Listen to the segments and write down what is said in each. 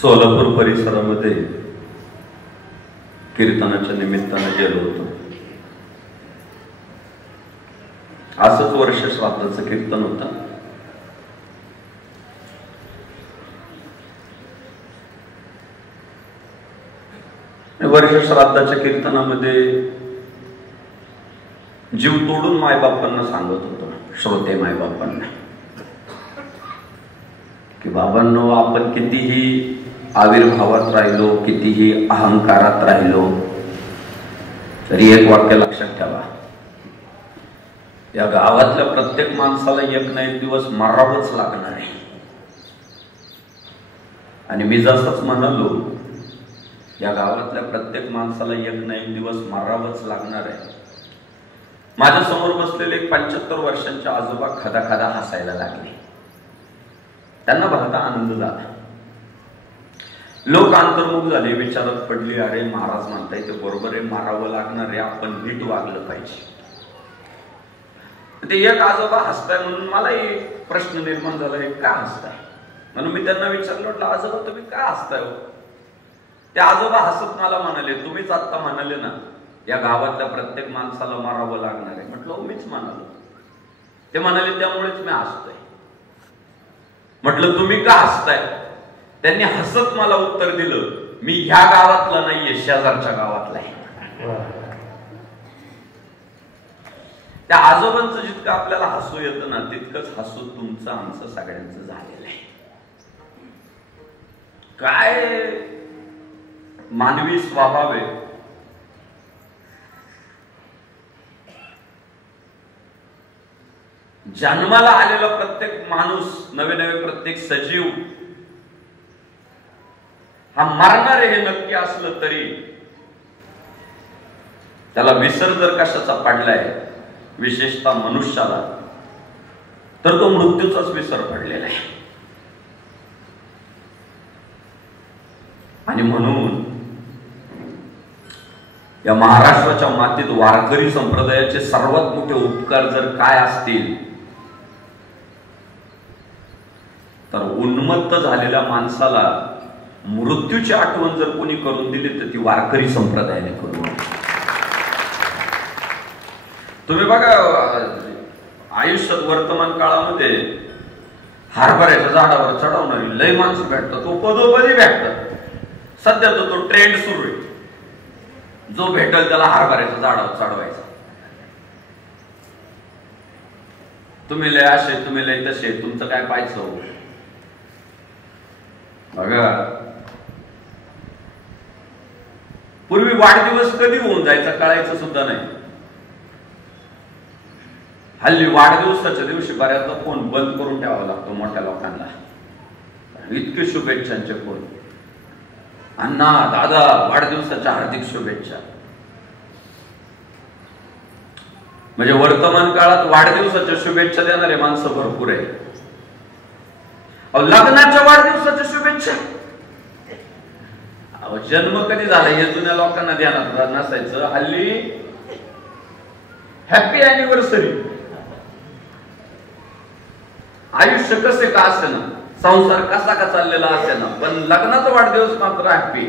सोलापूर परिसरामध्ये कीर्तनाच्या निमित्तानं गेलो होतो. असंच वर्ष श्राद्धाचं कीर्तन होतं. वर्ष श्राद्धाच्या कीर्तनामध्ये जीव तोडून मायबापांना सांगत होतो, श्रोते मायबापांना, की बाबांनो, आपण कितीही आविर्भावात राहिलो, कितीही अहंकारात राहिलो, तरी एक वाक्य लक्षात ठेवा, या गावातल्या प्रत्येक माणसाला एक ना एक दिवस मरावंच लागणार आहे. आणि मी जसंच म्हणालो, या गावातल्या प्रत्येक माणसाला एक ना एक दिवस मरावंच लागणार आहे. माझ्या समोर बसलेले एक 75 वर्षांचे आजोबा खदा खदा हसायला लागले. त्यांना बघता आनंद झाला. लोक अंतर्मुख झाले, विचारात पडली, अरे महाराज म्हणताय ते बरोबर आहे, मारावं लागणार आहे, आपण नीट वागलं पाहिजे. ते एक आजोबा हसताय म्हणून मला एक प्रश्न निर्माण झाला, हे का हसताय? म्हणून मी त्यांना विचारलं, म्हटलं आजोबा तुम्ही का हसताय हो? ते आजोबा हसत मला म्हणाले, तुम्हीच आता म्हणाले ना, या गावातल्या प्रत्येक माणसाला मारावं लागणार आहे. म्हटलं मीच म्हणालो. ते म्हणाले त्यामुळेच मी हसतोय. म्हटलं तुम्ही का हसताय? त्यांनी हसत मला उत्तर दिलं, मी ह्या गावातला नाहीये, शेजारच्या गावातला आहे. त्या आजोबांचं जितकं आपल्याला हसू येतं ना, तितकंच हसू तुमचं आमचं सगळ्यांचं झालेलं आहे. काय मानवी स्वभाव आहे. जन्माला आलेला प्रत्येक माणूस, नवे नवे प्रत्येक सजीव हा मरणार आहे हे नक्की असलं तरी त्याला विसर जर कशाचा पडलाय, विशेषतः मनुष्याला, तर तो मृत्यूचाच विसर पडलेला आहे. आणि म्हणून या महाराष्ट्राच्या मातीत वारकरी संप्रदायाचे सर्वात मोठे उपकार जर काय असतील, तर उन्मत्त झालेल्या माणसाला मृत्यूची आठवण जर कोणी करून दिली तर ती वारकरी संप्रदायाने करून. तुम्ही बघा, आयुष्यात वर्तमान काळामध्ये हरभऱ्याच्या झाडावर चढवणारी लय माणसं भेटतात, तो पदोपदी भेटतात. सध्या तो ट्रेंड सुरू आहे, जो भेटल त्याला हरभऱ्याच्या झाडावर चढवायचा. तुम्ही लय असे, तुम्ही लय तसे, तुमचं काय पाहायचं? बघा, पूर्वी वाढदिवस कधी होऊन जायचा कळायचं सुद्धा नाही. हल्ली वाढदिवसाच्या दिवशी बऱ्याचदा फोन बंद करून ठेवावा लागतो मोठ्या लोकांना. इतके शुभेच्छांचे फोन, अण्णा दादा वाढदिवसाच्या हार्दिक शुभेच्छा. म्हणजे वर्तमान काळात वाढदिवसाच्या शुभेच्छा देणारे माणसं भरपूर आहे. लग्नाच्या वाढदिवसाच्या शुभेच्छा, जन्म कधी झाला हे जुन्या लोकांना ध्यानात नसायचं. हल्ली हॅपी अॅनिव्हर्सरी, आयुष्य कसे का असे ना, संसार कसा का चाललेला असे ना, पण लग्नाचा वाढदिवस मात्र हॅपी.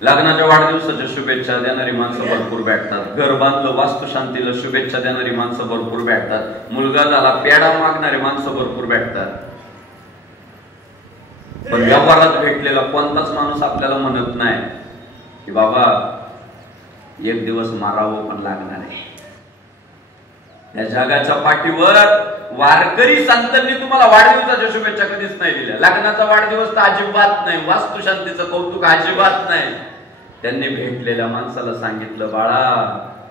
लग्नाच्या वाढदिवसाच्या शुभेच्छा देणारी माणसं भरपूर भेटतात. घर बांधलं, वास्तुशांतीला शुभेच्छा देणारी माणसं भरपूर भेटतात. मुलगा झाला, पेढा मागणारी माणसं भरपूर भेटतात. पण व्यवहारात भेटलेला कोणताच माणूस आपल्याला म्हणत नाही की बाबा एक दिवस मारावं पण लागणार आहे. या जगाच्या पाठीवर वारकरी संतांनी तुम्हाला वाढदिवसाच्या शुभेच्छा कधीच नाही दिल्या. लग्नाचा वाढदिवस तर अजिबात नाही, वास्तुशांतीचं कौतुक अजिबात नाही. त्यांनी भेटलेल्या माणसाला सांगितलं, बाळा,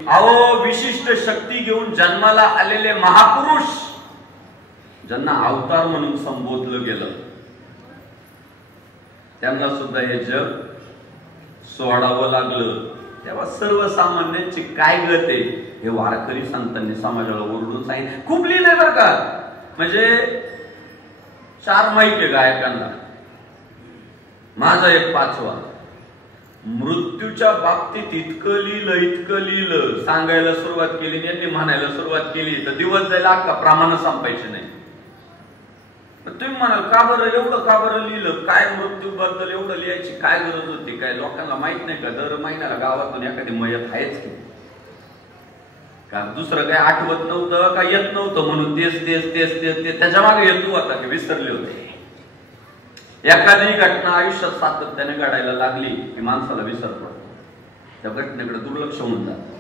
अहो, विशिष्ट शक्ती घेऊन जन्माला आलेले महापुरुष, ज्यांना अवतार म्हणून संबोधलं गेलं, त्यांना सुद्धा हे जग सोडावं लागलं. तेव्हा सर्वसामान्यांची काय गत आहे हे वारकरी संतांनी समाजाला ओरडून सांगितलं. खूप लिहिलंय बरं का, म्हणजे 4 माहिती आहे गायकांना. माझा एक 5वा, मृत्यूच्या बाबतीत इतकं लिहिलं, सांगायला सुरुवात केली, यांनी म्हणायला सुरुवात केली तर दिवस जायला अख्खा प्रमाण संपायचे नाही. तुम्ही म्हणाल का बरं एवढं का बरं लिहिलं, काय मृत्यूबद्दल एवढं लिहायची काय गरज होती, काय लोकांना माहित नाही का दर महिन्याला गावातून एखादी मयत आहेच की, का दुसरं काय आठवत नव्हतं का येत नव्हतं म्हणून तेच तेच तेच तेच ते त्याच्या मागे हेतू होता की विसरले होते. एखादी घटना आयुष्यात सातत्याने घडायला लागली की माणसाला विसर पडतो, त्या घटनेकडे दुर्लक्ष होऊन जात,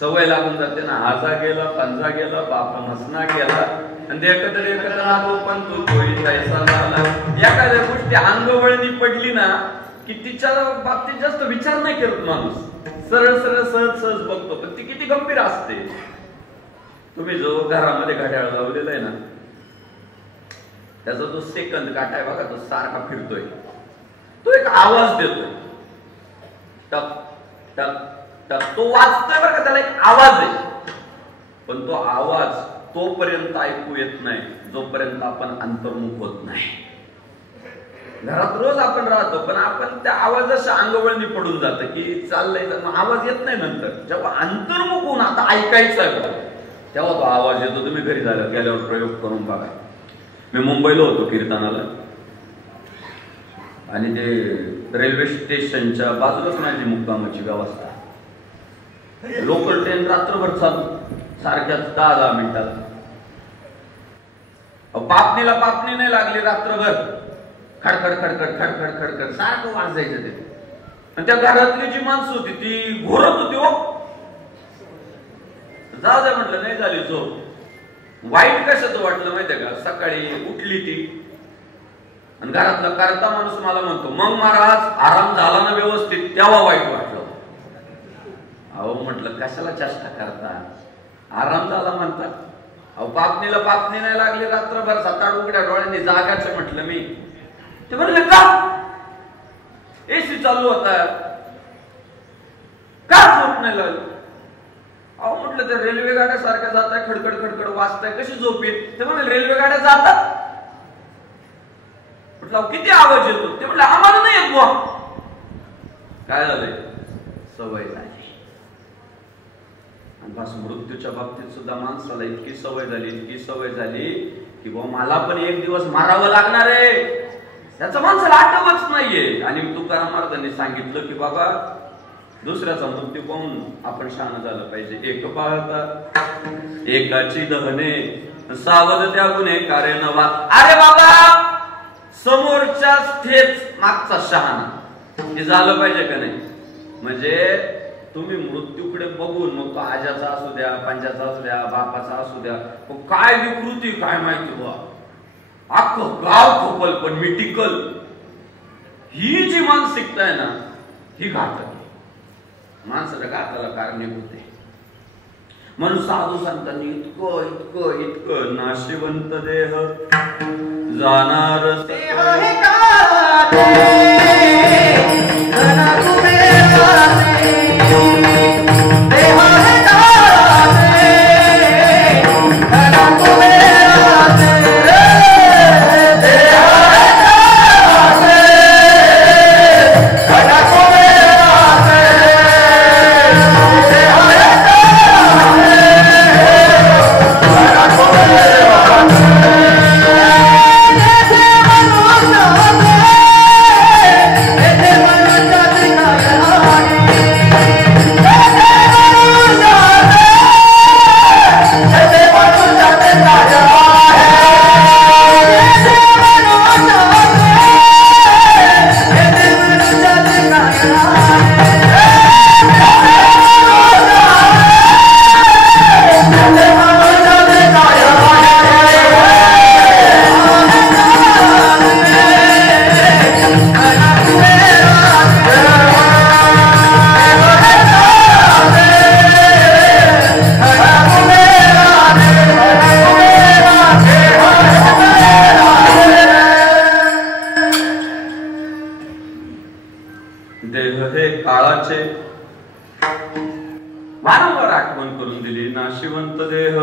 सवय लागून जाते ना. हाजा गेला पंजा गेला बाप हसना गेला आणि ते एकत्र आलो पण तो तोही तैसा झाला. एखाद्या गोष्टी अंगवळणी पडली ना की तिच्या बाबतीत जास्त विचार नाही करत माणूस, सरळ सरळ सहज सहज बघतो, पण ती किती गंभीर असते. तुम्ही जो घरामध्ये घड्याळ लावलेला आहे ना त्याचा जो सेकंद काटा आहे बघा, तो सारखा फिरतोय, तो एक आवाज देतोय, टक टक टक, तो वाजतोय बरं का, त्याला एक आवाज आहे, पण तो आवाज तोपर्यंत ऐकू येत नाही जोपर्यंत आपण अंतर्मुख होत नाही. घरात रोज आपण राहतो पण आपण त्या आवाजाच्या अंगवळणी पडून जातं की चाललंय, तर आवाज येत नाही. नंतर जेव्हा अंतर्मुख होऊन आता ऐकायचं आहे तेव्हा तो आवाज येतो. तुम्ही घरी गेल्यावर प्रयोग करून बघा. मी मुंबईला होतो कीर्तनाला आणि ते रेल्वे स्टेशनच्या बाजूलाच माझी मुक्कामाची व्यवस्था, लोकल ट्रेन रात्रभर चालू, सारख्याच 10-10 मिनिटात. पापणीला पापणी नाही लागली रात्रभर, खडखड खडखड खडखड खडखड सारखं वाजायचं ते. आणि त्या घरातली जी माणसं होती ती घोरत होती. हो जाऊ द्या म्हटलं, नाही झाली झोप. वाईट कशाचं वाटलं माहितीये का, सकाळी उठली ती आणि घरातला करता माणूस मला म्हणतो मग महाराज आराम झाला ना व्यवस्थित, तेव्हा वाईट वाटलं. अहो म्हटलं कशाला चेष्टा करता, आराम झाला म्हणतात. अहो पापणीला पापणी नाही लागली रात्रभर, 7-8 उघड्या डोळ्यांनी जागायचं म्हटलं मी. ते म्हणले का एसी चालू होता, का झोप नाही लागली. अहो म्हटलं त्या रेल्वे गाड्या सारख्या जात आहे, खडखड खडखड वाजताय, कशी झोप येईल. ते म्हणाले रेल्वे गाड्या जातात. म्हटलं किती आवाज येतो. ते म्हटलं आम्हाला नाही येत बुवा. काय झालंय, सवय झाली. आणि बस मृत्यूच्या बाबतीत सुद्धा माणसाला इतकी सवय झाली की बुवा मला पण एक दिवस मारावं लागणार आहे, त्याचं माणसाला आठवच नाहीये. आणि तुकाराम महाराजांनी सांगितलं की बाबा दुसऱ्याचा मृत्यू पाहून आपण शहाणा झालं पाहिजे. एक पाहता एकाची दहने सावध त्या गुन्हेगारे नवा. अरे बाबा समोरच्याच थेच मागचा शहाणा, हे झालं पाहिजे का नाही. म्हणजे तुम्ही मृत्यूकडे बघून मग तो आजाचा असू द्या, पंजाचा असू द्या, बापाचा असू द्या, काय विकृती काय माहिती बुवा, अख्खं गाव खोपल पण मी टिकल. ही जी मानसिकता आहे ना ही घातक, माणसाच्या घाताला कारणीभूत आहे. म्हणून साधू संतांनी इतकं इतकं इतकं नाशिवंत देह जाणार वारंवार आठवण करून दिली. नाशिवंत देह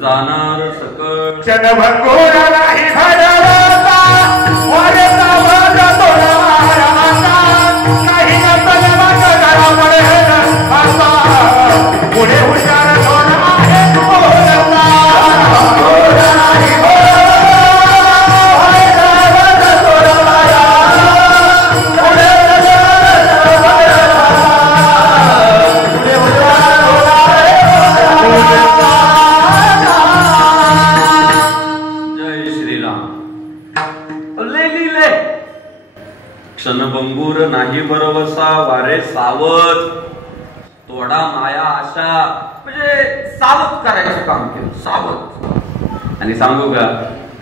जाणार सकळ क्षणभंगूर नाही घडवता वारेचा वाद तोडा मारवाचा नाही नसल मग गडबड आता पुढे हुशार कोण आहे बोलता अंगूर नाही भरवसा वारे सावध, तोडा माया आशा, म्हणजे सावध करायचं काम केलं, सावध. आणि सांगू का,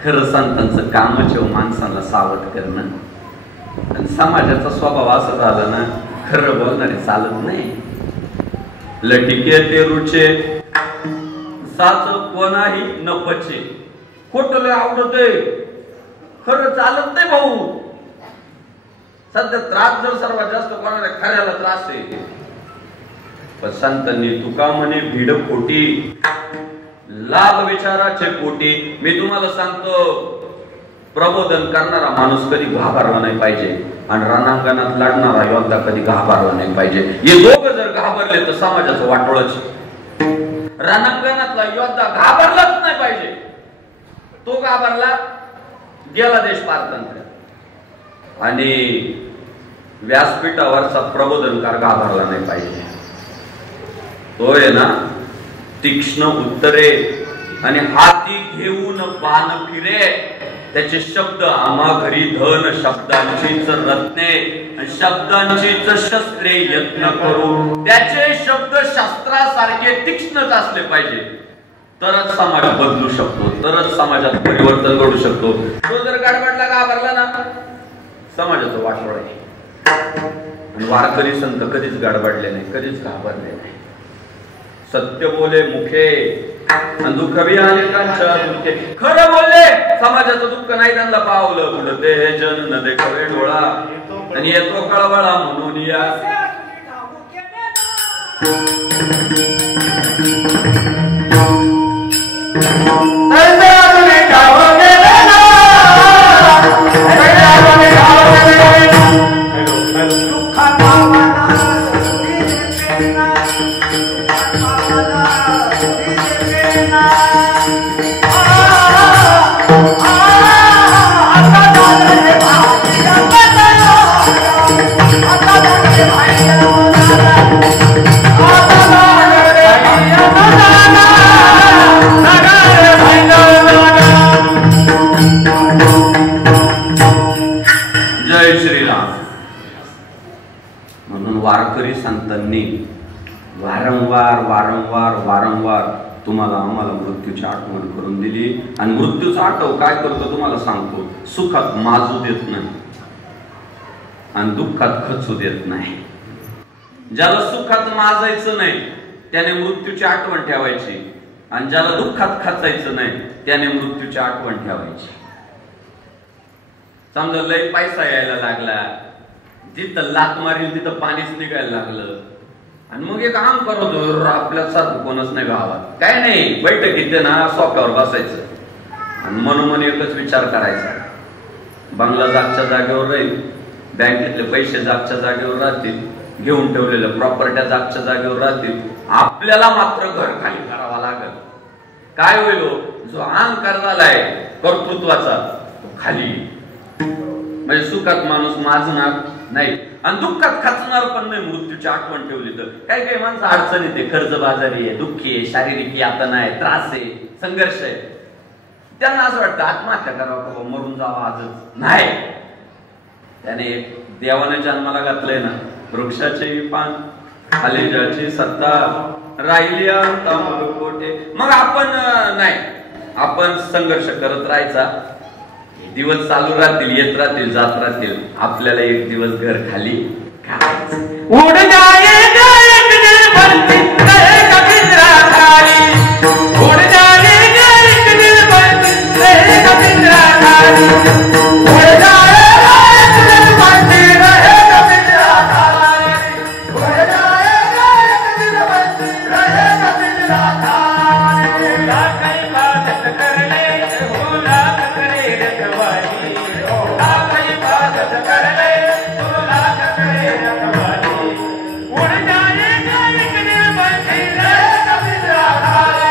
खरं संतांचं कामच माणसाला सावध करणं. आणि समाजाचा स्वभाव असा झाला ना, खरं बोलणारे चालत नाही. लटिके ते रुचे साच कोणाही न पचे. खोटं लय आवडतंय, खरं चालत नाही भाऊ. सध्या त्रास जर सर्वात जास्त कोणाला खऱ्याला त्रास आहे. पण संतांनी तुका म्हणे भीड खोटी, लाभ विचाराचे पोटी. मी तुम्हाला सांगतो, प्रबोधन करणारा माणूस कधी घाबरला नाही पाहिजे आणि रणांगणात लढणारा योद्धा कधी घाबरला नाही पाहिजे. हे दोघं जर घाबरले तर समाजाचं वाटोळच. रणांगणातला योद्धा घाबरलाच नाही पाहिजे. तो घाबरला गेला देश पारतंत्र्य. आणि व्यासपीठावरचा प्रबोधनकार घाबरला नाही पाहिजे. तो आहे ना तीक्ष्ण उत्तरे आणि हाती घेऊन बाण फिरे. त्याचे शब्द आम्हा घरी धन, शब्दांचीच रत्ने, शब्दांचीच शस्त्रे यत्न करू. त्याचे शब्द शास्त्रासारखे तीक्ष्णच असले पाहिजे, तरच समाज बदलू शकतो, तरच समाजात परिवर्तन घडू शकतो. तो जर गडबडला घाबरला ना, समाजाचं वाटोळ आहे. आणि वारकरी संत कधीच गडबडले नाही, कधीच घाबरले नाही. सत्य बोले मुखे आणि दुःख बी अनेकांच्या दुःखे. खरं बोलले, समाजाचं दुःख नाही त्यांना पावलं. उडते हे जन न देखावे डोळा आणि येतो कळवळा म्हणून या. वारकरी संतांनी वारंवार वारंवार वारंवार तुम्हाला आम्हाला मृत्यूची आठवण करून दिली. आणि मृत्यूचा आठव काय करतो तुम्हाला सांगतो, सुखात माजू देत नाही आणि दुःखात खचू देत नाही. ज्याला सुखात माजायचं नाही त्याने मृत्यूची आठवण ठेवायची, आणि ज्याला दुःखात खचायचं नाही त्याने मृत्यूची आठवण ठेवायची. समजा लय पैसा यायला लागला, जिथं लात मारील तिथं पाणीच निघायला लागलं, आणि मग एक काम करतो, आपल्यासारखं कोणच नाही गावात, काय नाही, बैठकीत ना सोफ्यावर बसायचं आणि मनोमन एकच विचार करायचा, बंगला जागच्या जागेवर राहील, बँकेतले पैसे जागच्या जागेवर राहतील, घेऊन ठेवलेल्या प्रॉपर्ट्या जागच्या जागेवर राहतील, आपल्याला मात्र घर खाली करावा लागल. काय होईल, जो अहंकार झालाय कर्तृत्वाचा तो खाली. म्हणजे सुखात माणूस माजणार नाही आणि दुःखात खचणार पण नाही. मृत्यूची आठवण ठेवली तर काही काही माणसं अडचणीत आहे, कर्जबाजारी आहे, दुःखी आहे, शारीरिक यातना आहे, त्रास आहे, संघर्ष आहे. त्यांना असं वाटतं आत्महत्या करावं, मरून जावं आजच. नाही, त्याने एक देवाने जन्माला घातलंय ना, वृक्षाचे पान खाली ज्याची सत्ता राहिली कोठे. मग आपण नाही, आपण संघर्ष करत राहायचा. दिवस चालू राहतील, येत राहतील, जात राहतील, आपल्याला एक दिवस घर खाली उड जाएगा एक दिन बनती रहेगा पिंजरा खाली, उड जाएगा एक दिन बनती रहेगा पिंजरा खाली, उड जाएगा एक दिन बनती रहेगा पिंजरा खाली, उड जाएगा एक दिन बनती रहेगा पिंजरा खाली. कई बात कर ले भूला करे रखवाली, कई बात कर ले भूला करे रखवाली, उड़ जाएगा एक दिन बनती रहेगा पिंजरा खाली,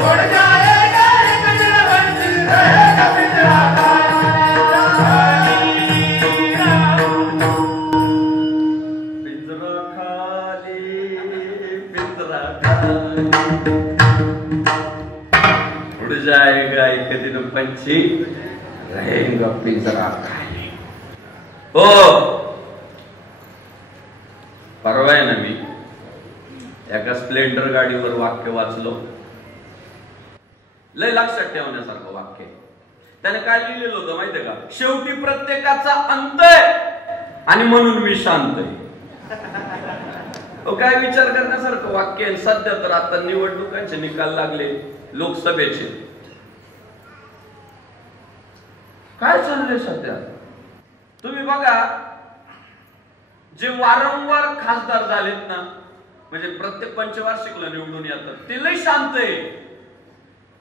उड़ जाएगा एक दिन बनती रहेगा पिंजरा खाली. पिंजरा खाली, पिंजरा खाली, उड़ जाएगा एक दिन पंछी रहेगा पिंजरा खाली. हो, परवा आहे ना मी एका स्प्लेंडर गाडीवर वाक्य वाचलो, लय लक्षात ठेवण्यासारखं वाक्य. त्याने काय लिहिलेलं होतं माहितीये का? शेवटी प्रत्येकाचा अंत आहे आणि म्हणून मी शांत आहे. काय विचार करण्यासारखं वाक्य आहे. सध्या तर आता निवडणुकांचे निकाल लागले लोकसभेचे. काय चाललंय सध्या तुम्ही बघा, जे वारंवार खासदार झालेत ना, म्हणजे प्रत्येक पंचवार्षिकला निवडून येतात, ते लय शांत आहे.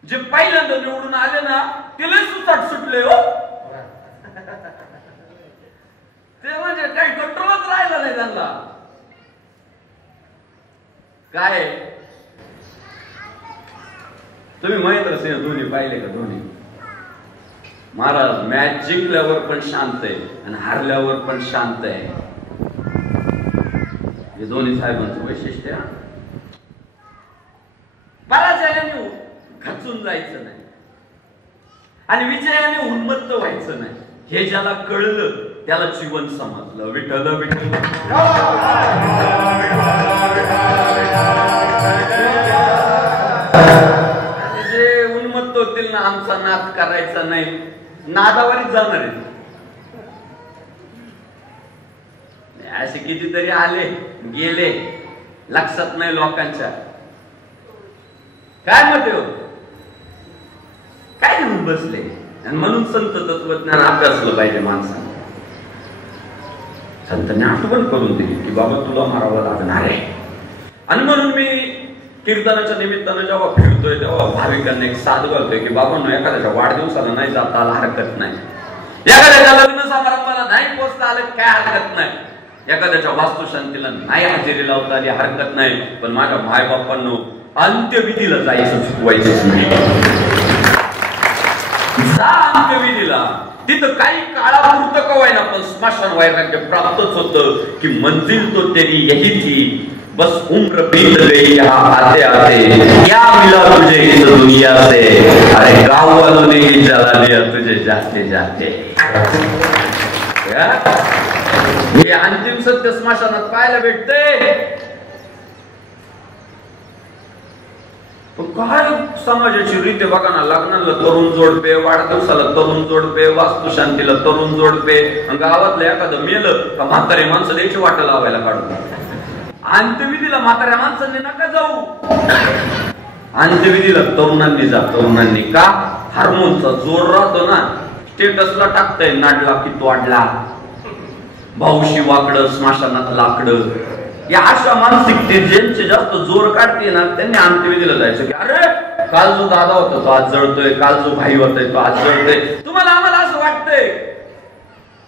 जे पहिल्यांदा निवडून आले ना, ते लय सुसाट सुटले हो. ते म्हणजे काही कंट्रोलच राहिला नाही त्यांना. काय तुम्ही महेंद्र सिंह धोनी पाहिले का? धोनी महाराज मॅच जिंकल्यावर पण शांत आहे आणि हारल्यावर पण शांत आहे. हे धोनी साहेबांचं वैशिष्ट्य. पराजयाने खचून जायचं नाही आणि विजयाने उन्मत्त व्हायचं नाही. हे ज्याला कळलं त्याला जीवन समजलं. विठ्ठल विठ्ठल. जे उन्मत्त होतील ना, आमचा नाद करायचा नाही, नादावरच जाणार आहे. असे कितीतरी आले गेले, लक्षात नाही लोकांच्या. काय मत हो, काय घेऊन बसले. आणि म्हणून संत तत्वज्ञान अभ्यासलं पाहिजे माणसाने. संतांनी आठवण करून दिली की बाबा तुला मारावं लागणार आहे. आणि म्हणून मी कीर्तनाच्या निमित्तानं जेव्हा फिरतोय तेव्हा भाविकांना एक साथ घालतोय की बाबांनो, एखाद्याच्या वाढदिवसाला नाही जाता आला हरकत नाही, एखाद्याच्या लग्न समारंभाला नाही पोचता आलं काय हरकत नाही, एखाद्याच्या वास्तुशांतीला नाही हजेरी लावता आली हरकत नाही, पण माझ्या मायबापांनो अंत्यविधीला जायचं चुकवायचंच नाही. जा अंत्यविधीला. तिथं काही काळापुरतं का व्हायना पण स्मशान वैराग्य प्राप्तच होतं की मंजिल तो तेरी यही थी, बस उम्र बीत गई यहाँ आते आते, क्या मिला तुझे इस दुनिया से, अरे गाँव वालों ने ही जला दिया तुझे जाते जाते. हे अंतिम सत्य स्मशानात पाहायला भेटते. काय समाजाची रीती बघा ना, लग्नाला तरुण जोडपे, वाढदिवसाला तरुण जोडपे, वास्तुशांतीला तरुण जोडपे, गावातलं एखादं मेलं का म्हातारे माणसं द्यायची वाट लावायला काढून. अंत्यविधीला म्हाताऱ्या माणसांनी नका जाऊ, अंत्यविधीला तरुणांनी जा. तरुणांनी का? हार्मोनचा जोर राहतो ना, स्टेटसला टाकताय नाडला की वाढला, भाऊशी वाकडं, स्मशानात लाकडं. या अशा मानसिकते ज्यांचे जास्त जोर काढते ना, त्यांनी अंत्यविधीला जायचं की अरे काल जो दादा होता तो आज जळतोय, काल जो भाई होतोय तो आज जळतोय. तुम्हाला आम्हाला असं वाटतंय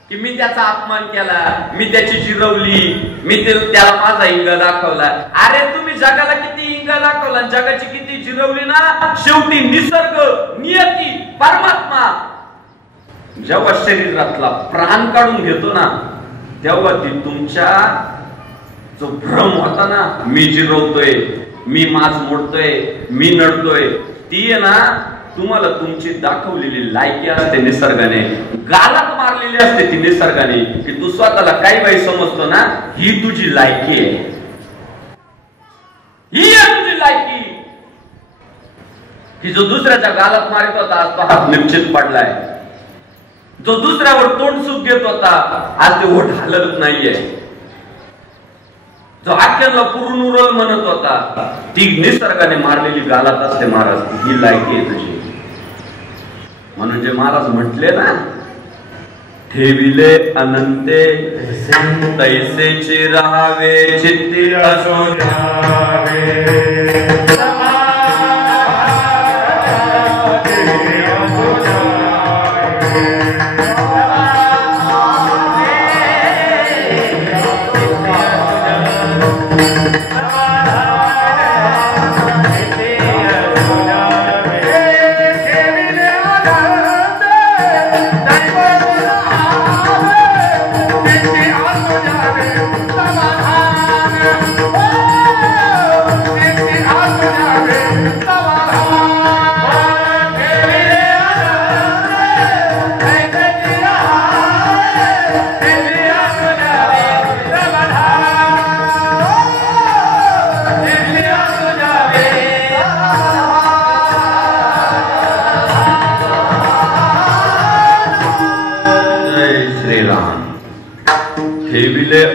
की मी त्याचा अपमान केला, मी त्याची जिरवली, मी त्याला माझा इंगा दाखवला. अरे तुम्ही जगाला किती इंगा दाखवला, जगाची किती जिरवली ना, शेवटी निसर्ग, नियती, परमात्मा जेव्हा शरीरातला प्राण काढून घेतो ना, तेव्हा ती तुमच्या जो भ्रम होता ना, मी जिरवतोय, मी माज मोडतोय, मी नडतोय, ती आहे ना तुम्हाला तुमची दाखवलेली लायकी असते निसर्गाने, गालात मारलेली असते ती निसर्गाने, की तू स्वतःला काही बाई समजतो ना, ही तुझी लायकी आहे, ही आहे तुझी लायकी. की जो दुसऱ्याच्या गालात मारित होता आज तो हात निश्चित पडलाय, जो दुसऱ्यावर तोंड सुख घेत होता आज ते ओठ हलत नाहीये, जो आख्यानला पुरुनुरल म्हणत होता ती निसर्गाने मारलेली गालात असते. महाराज ही लायकी आहे तुझी. म्हणून जे महाराज म्हटले ना, ठेविले अनंते तैसेची राहावे, चित्ती असो द्यावे.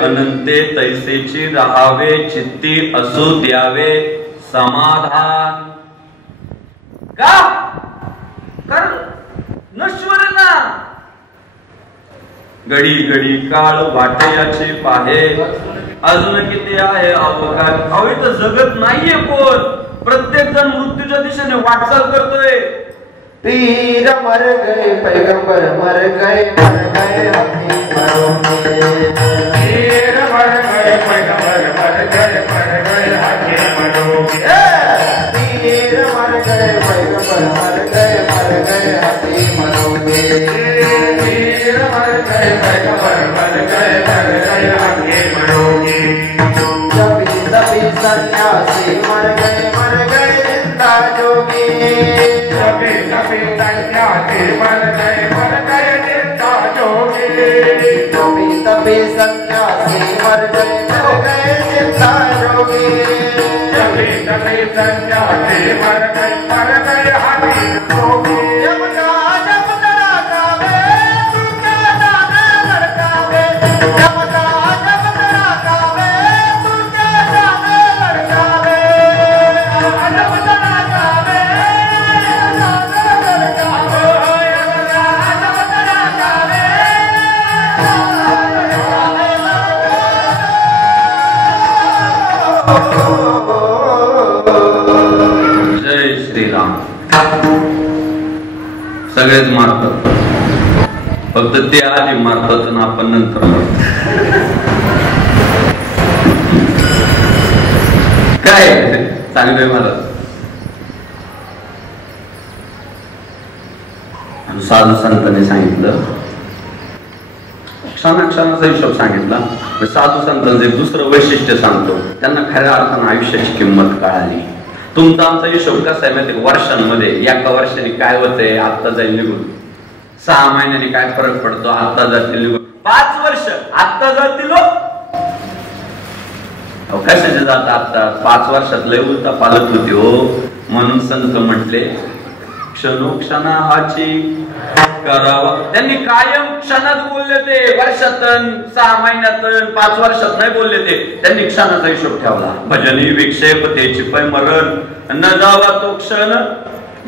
अनंते तैसेची राहावे चित्ती असू द्यावे समाधान. का? कारण नश्वर ना. घडी घडी काळ वाटयाचे पाहे अजून किती आहे अवकाश. अहो इथं जगत नाहीये कोण. प्रत्येक जण मृत्यूच्या दिशेने वाटचाल करतोय. पीर मर गए पैगंबर मर गए हाथी मरोगे. पीर मर गए पैगंबर मर गए हाथी मरोगे. पीर मर गए पैगंबर मर गए हाथी मरोगे. पीर मर गए पैगंबर मर गए हाथी मरोगे. सभी सभी सन्यासी मर गए जिंदा जोगी. सभी सभी सन्यासी मर गए जिंदा जोगी. सभी सन्यासी मर गए जिंदा जोगी. सभी सभी सन्यासी मर गए हाथी जोगी. जब तरा कावे तू क्या जाने लड़कावे. जब तरा कावे तू क्या जाने लड़कावे. जब तरा कावे जय श्रीराम. सगळेच मारतात, फक्त ते आधी मारतात आणि आपण नंतर मारतो. काय चांगलंय महाराज. साधू संतांनी सांगितलं, क्षणाक्षणाचा हिशोब सांगितला. साधू संतांचं एक दुसरं वैशिष्ट्य सांगतो. त्यांना खऱ्या अर्थानं आयुष्याची किंमत कळाली. तुमचा आमचा हिशोब कसा आहे माहिती, वर्षांमध्ये एका वर्षाने काय होतंय आत्ता जाईल निघून. 6 महिन्यांनी काय फरक पडतो आत्ता जातील निघून. 5 वर्ष आत्ता जातील. कशाचे जात आता 5 वर्षात लय उलटा पालत होती हो. म्हणून संत म्हटले क्षणोक्षणाची करावा. त्यांनी कायम क्षणात बोलले ते, वर्षातन 6 महिन्यातन 5 वर्षात नाही बोलले ते. त्यांनी क्षणाचा हिशोब ठेवला. भजनी विक्षेप त्याची पै मरण न जावा तो क्षण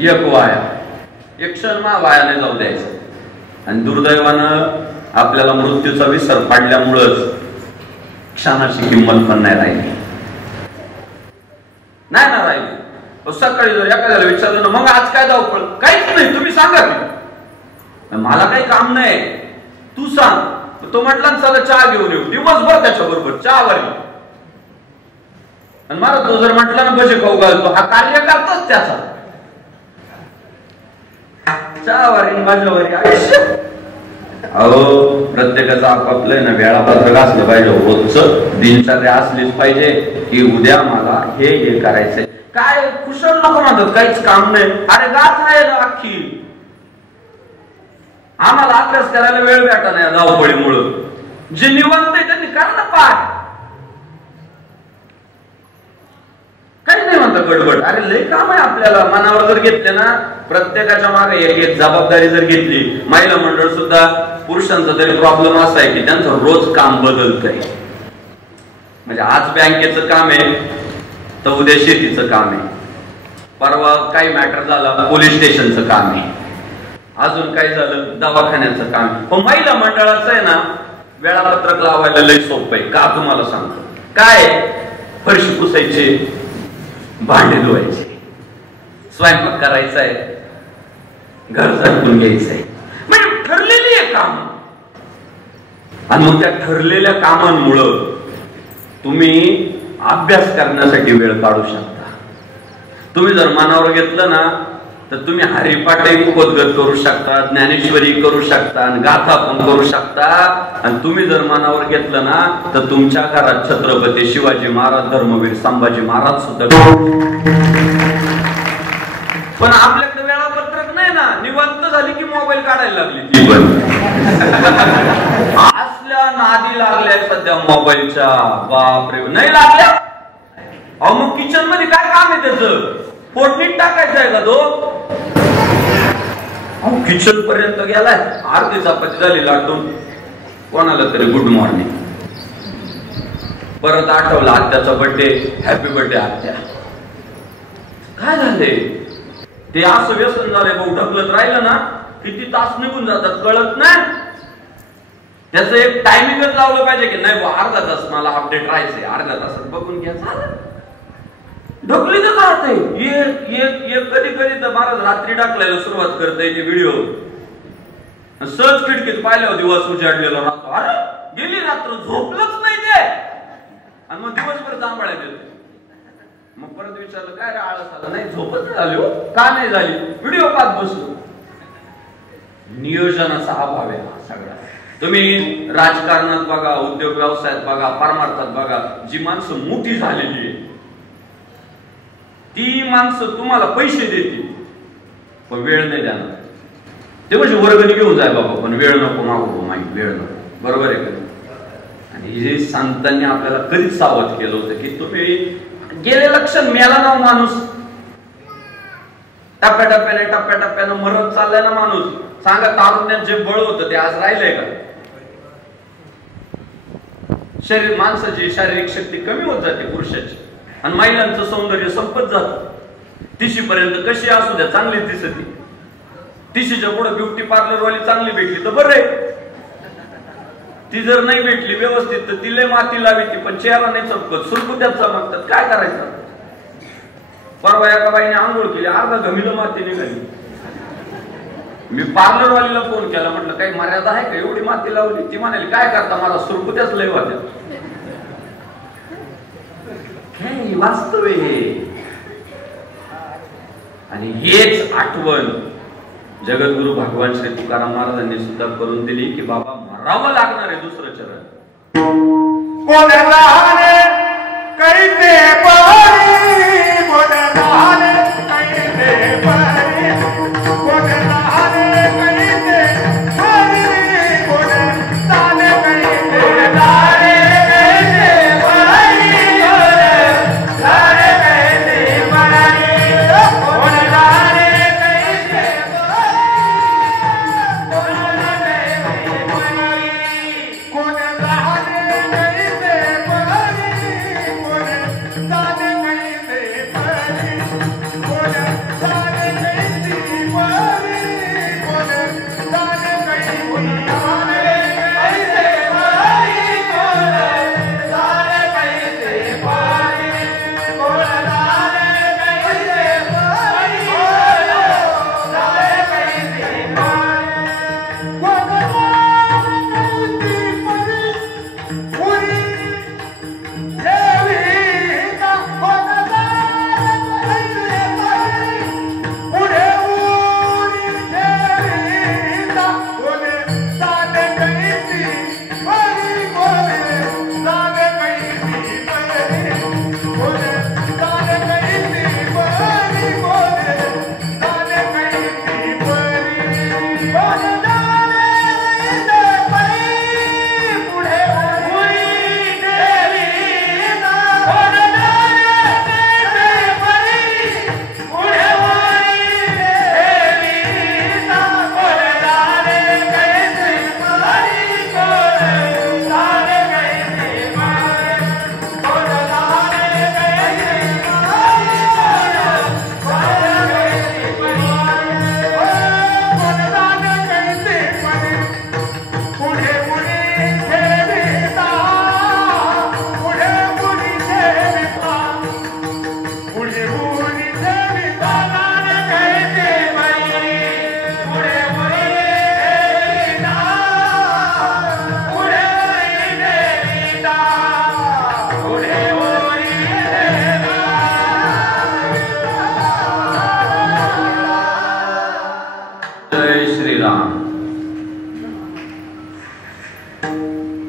एक वाया. एक क्षण वाया नाही जाऊ द्यायचं. आणि दुर्दैवानं आपल्याला मृत्यूचा विसर पाडल्यामुळंच क्षणाची किंमत पण नाही राहिली. नाही ना राहिली. सकाळी जर एखाद्याला विचारलं ना, मग आज काय धावपळ, काहीच नाही तुम्ही सांगा. मला काही काम नाही, तू सांग. तो म्हटला चला चहा घेऊन येऊ. दिवसभर त्याच्या बरोबर चहावर. आणि मला तो जर म्हटला ना भजे खाऊ घालतो, हा कार्य करतोच त्याचा. चहावारी माझ्यावारी आयुष्य. अहो प्रत्येकाचं आपापलं ना वेळापत्रक असलं पाहिजे. रोजच दिनचर्या असलीच पाहिजे की उद्या मला हे करायचंय. काय कुशल लोक म्हणतात काहीच काम नाही. अरे गाथ आहे ना अख्खी. आम्हाला अभ्यास करायला वेळ भेटा नाही धावपळीमुळं. जे निवांत आहे त्यांनी करा ना पाठ. काही नाही म्हणतात गडबड. अरे लय काम आहे आपल्याला. मनावर जर घेतले ना, प्रत्येकाच्या मागे एक जबाबदारी जर घेतली. महिला मंडळ सुद्धा, पुरुषांचा तरी प्रॉब्लेम असा आहे की त्यांचं रोज काम बदलतंय. म्हणजे आज बँकेचं काम आहे तर उद्या शेतीचं काम आहे. परवा काही मॅटर झाला पोलीस स्टेशनचं काम आहे. अजून काय झालं दवाखान्याचं काम. पण महिला मंडळाचं आहे ना वेळापत्रक लावायला लय सोपं आहे. का तुम्हाला सांगतो. काय फरशी पुसायचे, भांडे धुवायचे, स्वयंपाक करायचा आहे, घर झाडून घ्यायचं आहे. म्हणजे ठरलेली आहे काम. आणि मग त्या ठरलेल्या कामांमुळं तुम्ही अभ्यास करण्यासाठी वेळ काढू शकता. तुम्ही जर मनावर घेतलं ना तर तुम्ही हरिपाठही खोदगत करू शकता, ज्ञानेश्वरी करू शकता, गाथा पण करू शकता. आणि तुम्ही जर मनावर घेतलं ना तर तुमच्या घरात छत्रपती शिवाजी महाराज, धर्मवीर संभाजी महाराज सुद्धा. पण आपल्याकडे वेळापत्रक नाही ना. निवांत झाली की मोबाईल काढायला लागली ती पण. असल्या नादी लागल्या सध्या मोबाईलच्या. बापरे नाही लागल्या. अहो मग किचन मध्ये काय काम आहे त्याचं. फोडणीत टाकायचं आहे का तो. किचन पर्यंत गेलाय. अर्धी चपाती झाली लाटून. कोणाला तरी गुड मॉर्निंग. परत आठवला आत्याचा बर्थडे, हॅपी बर्थडे आत्या. काय झाले ते असं व्यसन झालंय भाऊ, ढकलत राहिलं ना किती तास निघून जातात कळत नाही. त्याचं एक टायमिंगच लावलं पाहिजे की नाही अर्धा तास मला अपडेट राहायचंय, अर्ध्या तासात बघून घ्या झालं. ढकलीतच राहते एक कधी कधी तर महाराज रात्री टाकलायला सुरुवात करते ते व्हिडिओ. सहज खिडकीत पाहिल्यावर दिवस उजाडलेला राहतो. अरे गेली रात्र झोपलंच नाही ते, आणि मग दिवसभर जांभळ्यात येतो. मग परत विचारलं काय रे आळस आला, नाही झोपच झाली हो. का नाही झाली, व्हिडिओ पाहत बसलो. नियोजनाचा अभाव आहे हा सगळा. तुम्ही राजकारणात बघा, उद्योग व्यवसायात बघा, परमार्थात बघा, जी माणसं मोठी झालेली आहे ती माणसं तुम्हाला पैसे देतील पण वेळ नाही देणार. ते म्हणजे वर्गणी घेऊन जाय बाबा पण वेळ नको मागू, माहिती वेळ नको. बरोबर आहे का? आणि हे संतांनी आपल्याला कधीच सावध केलं होतं की तुम्ही गेले लक्षण मेला ना माणूस, टप्प्याटप्प्यानं मरत चाललाय ना माणूस. सांगा तारुण्यात जे बळ होतं ते आज राहिलंय का? माणसाची शारीरिक शक्ती कमी होत जाते पुरुषाची, आणि महिलांचं सौंदर्य संपत जात. 30 पर्यंत कशी असू द्या चांगलीच दिसते. 30च्या पुढे ब्युटी पार्लर वाली चांगली भेटली तर बरं आहे. ती जर नाही भेटली व्यवस्थित तर तिला माती लावी ती पण चेहरा नाही चमकत, सुरकुत्यात चमकतात. काय करायचं? परवा एका बाईने आंघोळ केली, अर्धा घमीला माती निघाली. मी पार्लर वालीला फोन केला, म्हटलं काही मर्यादा आहे का, एवढी माती लावली? ती म्हणाली काय करता मला सुरकुत्याच लय वाटत. वास्तव हे. आणि हेच आठवण जगद्गुरु भगवान श्री तुकाराम महाराजांनी सुद्धा करून दिली की बाबा मरावं लागणार आहे दुसरं चरण. कोण लहाने कैसे पारी, कोण लहाने कैसे पारी, कोण लहाने कैसे पारी, कोण लहाने कैसे पारी, कैसे पारी, कोण लहाने कैसे पारी, कोण लहाने कैसे पारी, कोण लहाने कैसे पारी, कोण लहाने कैसे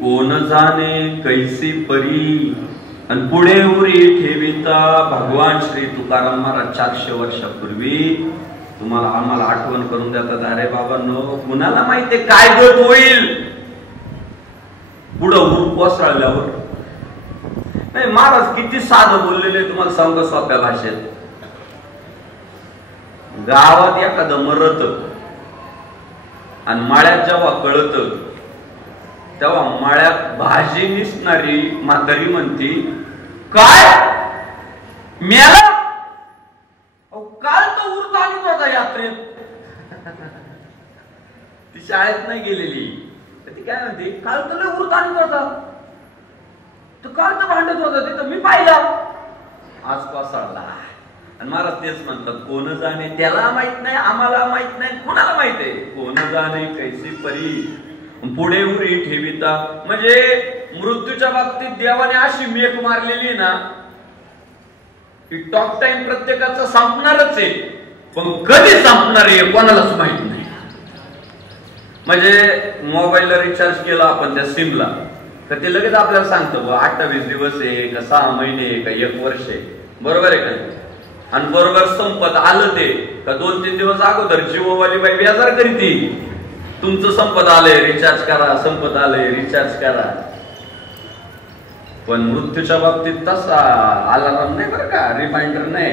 कोण जाणे कैसी परी आणि पुढे उरी ठेविता. भगवान श्री तुकाराम महाराज 400 वर्षापूर्वी तुम्हाला आम्हाला आठवण करून देतात. अरे बाबा नो, कुणाला माहितीये काय गट होईल पुढं ऊर कोसळल्यावर. नाही महाराज किती साधं बोललेले तुम्हाला सांगतो सोप्या भाषेत. गावात एखादं मरत आणि माळ्यात जेव्हा कळत तेव्हा मळ्यात भाजी निसणारी म्हातारी म्हणती, काय मेला? काल तर उरत आणत होता यात्रेत. ती शाळेत नाही गेलेली, ती काय म्हणते, काल तर लय उरत आणत होता, तर काल तर भांडत होता तिथं मी पाहिला. आज कोसळला. आणि मला तेच म्हणतात, कोण जाणे त्याला माहित नाही, आम्हाला माहित नाही, कोणाला माहित आहे. कोण जाणे कैसी परी पुढे उरी ठेविता. म्हणजे मृत्यूच्या बाबतीत देवाने अशी मेक मारलेली ना की टॉक टाइम प्रत्येकाचा संपणारच आहे, पण कधी संपणार आहे कोणालाच माहित नाही. म्हणजे मोबाईलला रिचार्ज केला आपण त्या सिमला, तर ते लगेच आपल्याला सांगतं 28 दिवस आहे का 6 महिने आहे का 1 वर्ष आहे. बरोबर आहे का? आणि बरोबर संपत आलं ते का 2-3 दिवस अगोदर जिओवाली बाई बेजार करीती, तुमचं संपत आलंय रिचार्ज करा, संपत आलंय रिचार्ज करा. पण मृत्यूच्या बाबतीत तसा अलार्म नाही बरं का, रिमाइंडर नाही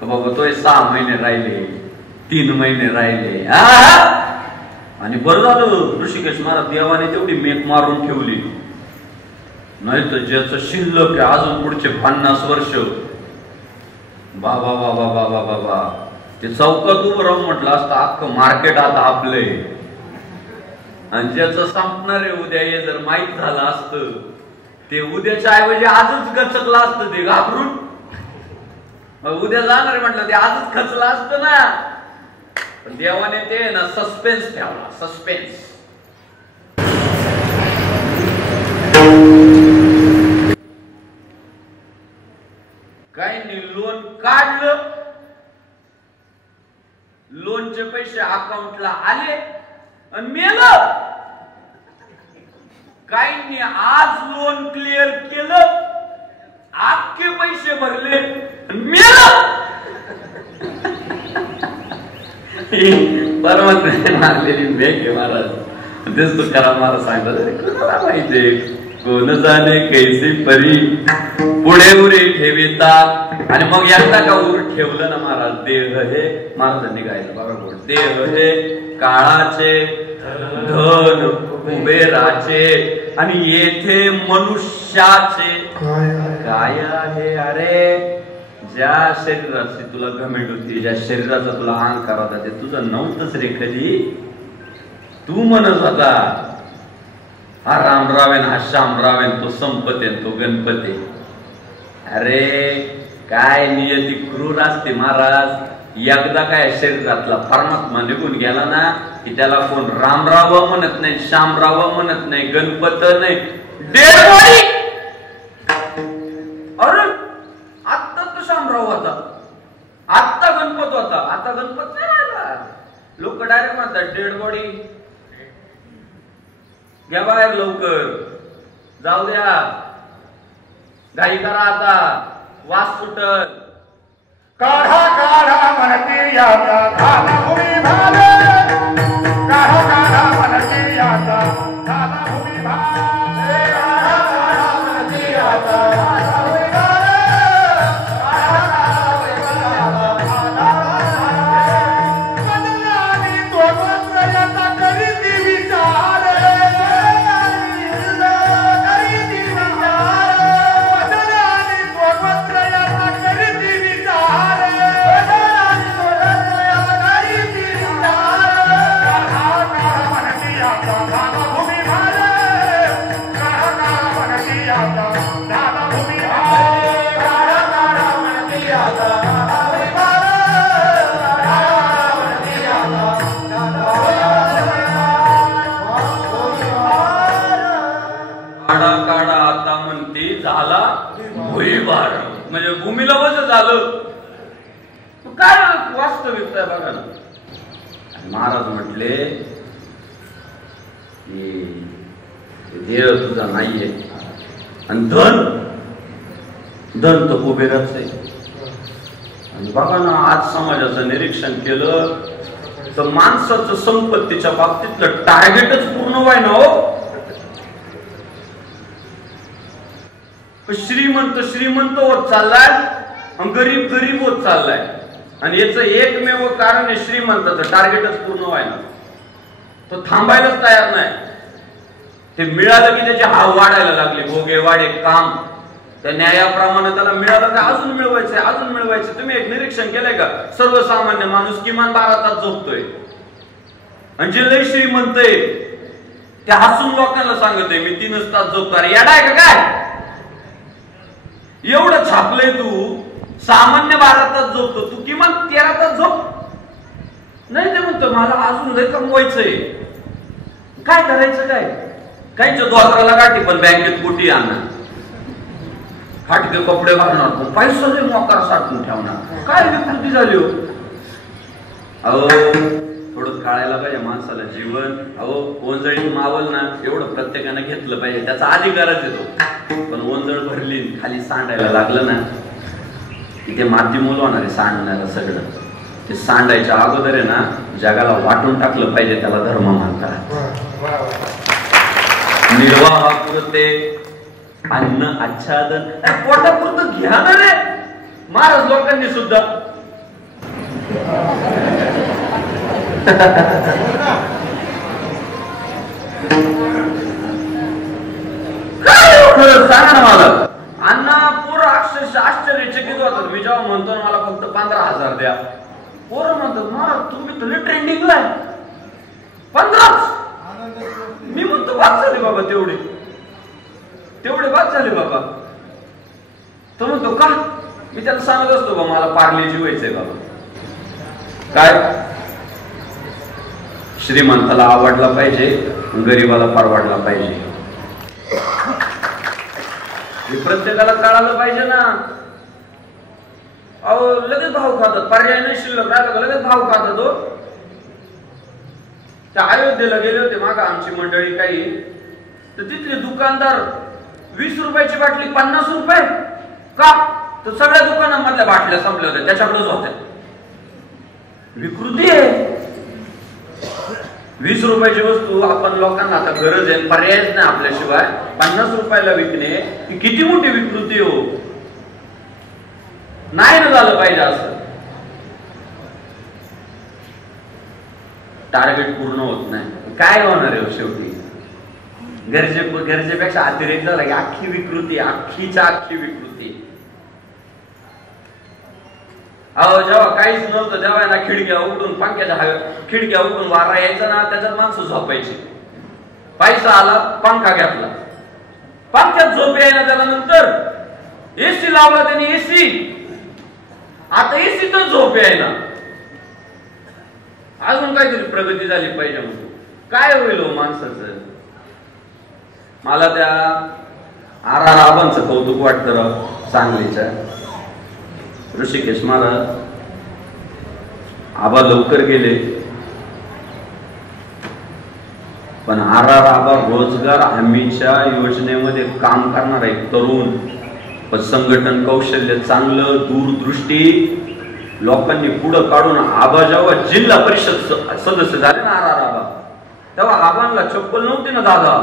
बाबा तो 6 महिने राहिले, 3 महिने राहिले. आणि बरं झालं ऋषिकेश महाराज देवाने तेवढी मेक मारून ठेवली, नाही तर ज्याचं शिल्लक आहे अजून पुढचे 50 वर्ष, बाबा बाबा बाबा बाबा ते चौकात उभं राहून म्हटलं असतं अख्खं मार्केट आता आपलंय. आणि ज्याचं संपणार आहे उद्या हे जर माहीत झालं असतं, ते उद्याच्या ऐवजी आजच गचकलं असतं, ते घाबरून उद्या जाणार म्हटलं ते आजच खचलं असतं ना. पण देवाने ते ना सस्पेन्स ठेवला, सस्पेन्स. काही लोन काढलं, लोनचे पैसे अकाउंटला आले आणि मेलं. काहींनी आज लोन क्लिअर केलं, अख्खे पैसे भरले आणि मेलं. परमात्म्याने मारलेली मेघ आहे महाराज. तेच तो करा महाराज सांगतात, कोणाला माहितीये कोण जाणे कैसी परी पुढे उरी ठेविता. आणि मग एकदा का उर ठेवलं ना महाराज, देह हे महाराजांनी गायलं बरोबर, देह हे काळाचे धन कुबेराचे आणि येथे मनुष्याचे काय आहे. अरे ज्या शरीराची तुला घमेंड होती, ज्या शरीराचा तुला अहंकार होता, ते तुझं नव्हतंच रे कधी. तू म्हणत होता हा रामरावेन हा श्यामरावेन, तो संपतेन तो गणपती. अरे काय नियती क्रूर असते महाराज. एकदा काय शरीरातला परमात्मा निघून गेला ना की त्याला कोण रामराव म्हणत नाही, श्यामराव म्हणत नाही, गणपत नाही, डेड बॉडी. अरे आत्ता तो श्यामराव होता, आत्ता गणपत होता, आता गणपत नाही राहिला. लोक डायरेक्ट म्हणतात डेड बॉडी, घ्या बाहेर लवकर, जाऊ द्या, घाई करा आता, वास सुटल. काढा काढा म्हणती याचा झाला भूमी भाग, काढा काढा म्हणती याचा झाला भूमी भाग, काढा काढा म्हणती याचा झाला भूमी भाग, काढा काढा बदलानी तो मंत्र्याचा करीती विचार, करीती विचार, बदलानी तो मंत्र्याचा करीती विचार, बदलानी तो मंत्र्याचा करीती विचार, काढा काढा म्हणती याचा झाला भूमी भाग, काढा काढा म्हणती याचा झाला भूमी भाग, काढा काढा म्हणती याचा झाला भूमी भाग, काढा म्हणती याचा काढा काढा आता म्हणते झाला भुईभार. म्हणजे भूमीला वजन झालं. काय वास्तविकता आहे बघा ना. महाराज म्हटले की देह तुझा नाहीये आणि धन धन तर कुबेराच आहे. आणि बघा ना आज समाजाचं निरीक्षण केलं तर माणसाचं संपत्तीच्या बाबतीतलं टार्गेटच पूर्ण व्हाय ना हो. श्रीमंत श्रीमंत होत चाललाय आणि गरीब गरीब होत चाललाय. आणि याचं एकमेव कारण आहे श्रीमंताचं टार्गेटच पूर्ण व्हायला. तो थांबायलाच तयार नाही. ते मिळालं की त्याची हाव वाढायला लागली, भोगे वाढे काम. त्या न्यायाप्रमाणे त्याला मिळालं का अजून मिळवायचंय, अजून मिळवायचं. तुम्ही एक निरीक्षण केलंय का? सर्वसामान्य माणूस किमान 12 तास झोपतोय, आणि जे लय श्रीमंत आहे ते हसून लोकांना सांगतोय मी 3च तास झोपतो. अरे येडा आहे का काय? एवढं छापलंय तू, सामान्य 12 तास झोपतो, तू किमान 13 तास झोप. नाही ते म्हणतो मला अजून लय कमवायचंय. काय करायचं? काय काहीच्या द्वाराला गाठी पण बँकेत कोटी आणणार, फाटके कपडे घालणार, पैसा लय मोकार साठवून ठेवणार. काय विकृती झाली हो? अहो थोडं काढायला पाहिजे माणसाला जीवन. अहो ओंजळी मावल ना एवढं प्रत्येकानं घेतलं पाहिजे, त्याचा अधिकारच येतो. पण ओंजळ भरली खाली सांडायला लागलं ना की ते माती मोल होणार आहे सांडणारं सगळं. ते सांडायच्या अगोदर आहे ना जगाला वाटून टाकलं पाहिजे, त्याला धर्म म्हणतात. निर्वाहापुरते अन्न आच्छादन, पोटापुरतं घ्या ना रे महाराज लोकांनी सुद्धा. सांगा ना मला. अण्णा पोरं अक्षरशः आश्चर्यचकित होतात. मी जेव्हा म्हणतो मला फक्त 15,000 द्या, पोरं म्हणतात महाराज तुम्ही तुला ट्रेंडिंगला आहे 15. मी म्हणतो बाद झाले बाबा, तेवढे बाद झाले बाबा. तो म्हणतो का? मी त्याला सांगत असतो बा मला पार्लेजी व्हायचंय बाबा. काय श्रीमंताला आवडला पाहिजे, गरीबाला परवडला पाहिजे, हे प्रत्येकाला कळालं पाहिजे ना. अहो लगेच भाव खातात, पर्याय नाही शिल्लक राहिला लगेच भाव खातात. हो त्या अयोध्येला गेले होते मागा आमची मंडळी काही, तर तिथले दुकानदार 20 रुपयाची बाटली 50 रुपये का? तर सगळ्या दुकानामधल्या बाटल्या संपल्या होत्या, त्याच्याकडेच होत्या. विकृती आहे. 20 रुपयाची वस्तू आपण लोकांना आता गरज आहे, पर्यायच नाही आपल्याशिवाय, 50 रुपयाला विकणे ही किती मोठी विकृती हो. नाही ना झालं पाहिजे असं. टार्गेट पूर्ण होत नाही, काय होणार आहे शेवटी? गरजेपेक्षा अतिरेक झाला की अख्खी विकृती, अख्खीच्या अख्खी विकृती. अहो जेव्हा काहीच नव्हतं तेव्हा ना खिडक्या उघडून, पंख्याच्या खिडक्या उघडून वारा यायचा ना, त्याच्यात माणसं झोपायची. पैसा आला पंखा घेतला, पंख्यात झोप यायला. त्याला नंतर एसी लावला त्यांनी, एसी आता एसीतच झोप यायला. अजून काहीतरी प्रगती झाली पाहिजे म्हणतो. काय होईल हो माणसाचं? मला त्या आर.आर. आबांचं कौतुक वाटतं राव, सांगलीच्या ऋषिकेश महाराज. आबा लवकर गेले, पण आर.आर. आबा रोजगार हमीच्या योजनेमध्ये काम करणार एक तरुण, पण संघटन कौशल्य चांगलं, दूरदृष्टी लोकांनी पुढं काढून आबा जेव्हा जिल्हा परिषद सदस्य झाले ना आर.आर. आबा, तेव्हा आबांना चप्पल नव्हती ना दादा,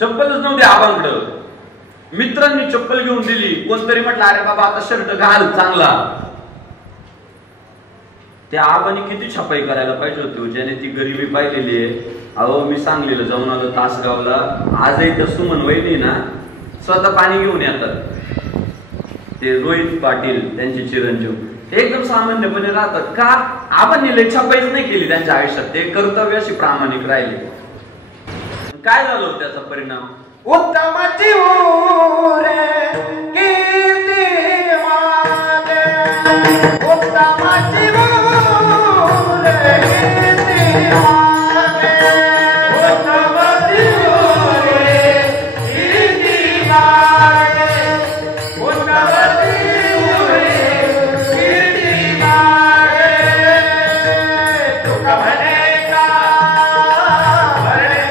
चप्पलच नव्हती आबांकडं. मित्रांनी चप्पल घेऊन दिली, कोणतरी म्हटलं अरे बाबा आता शर्ट घाल चांगला. त्या आबांनी किती छपाई करायला पाहिजे होती ज्याने ती गरिबी पाहिलेली आहे. अहो मी सांगलीला जाऊन आलो, तासगावला. आजही त्या सुमन वहिनी ना स्वतः पाणी घेऊन येतात. ते रोहित पाटील त्यांचे चिरंजीव, ते एकदम सामान्यपणे राहतात. का? आबांनी लय छपाईच नाही केली त्यांच्या आयुष्यात, ते कर्तव्याशी प्रामाणिक राहिले. काय झालं त्याचा परिणाम? उत्तमाची रे कीर्ती मागे, उत्तमाची रे कीर्ती मागे, उत्तमाची रे कीर्ती मागे, उत्तमाची रे कीर्ती मागे. तुका म्हणे का भरणे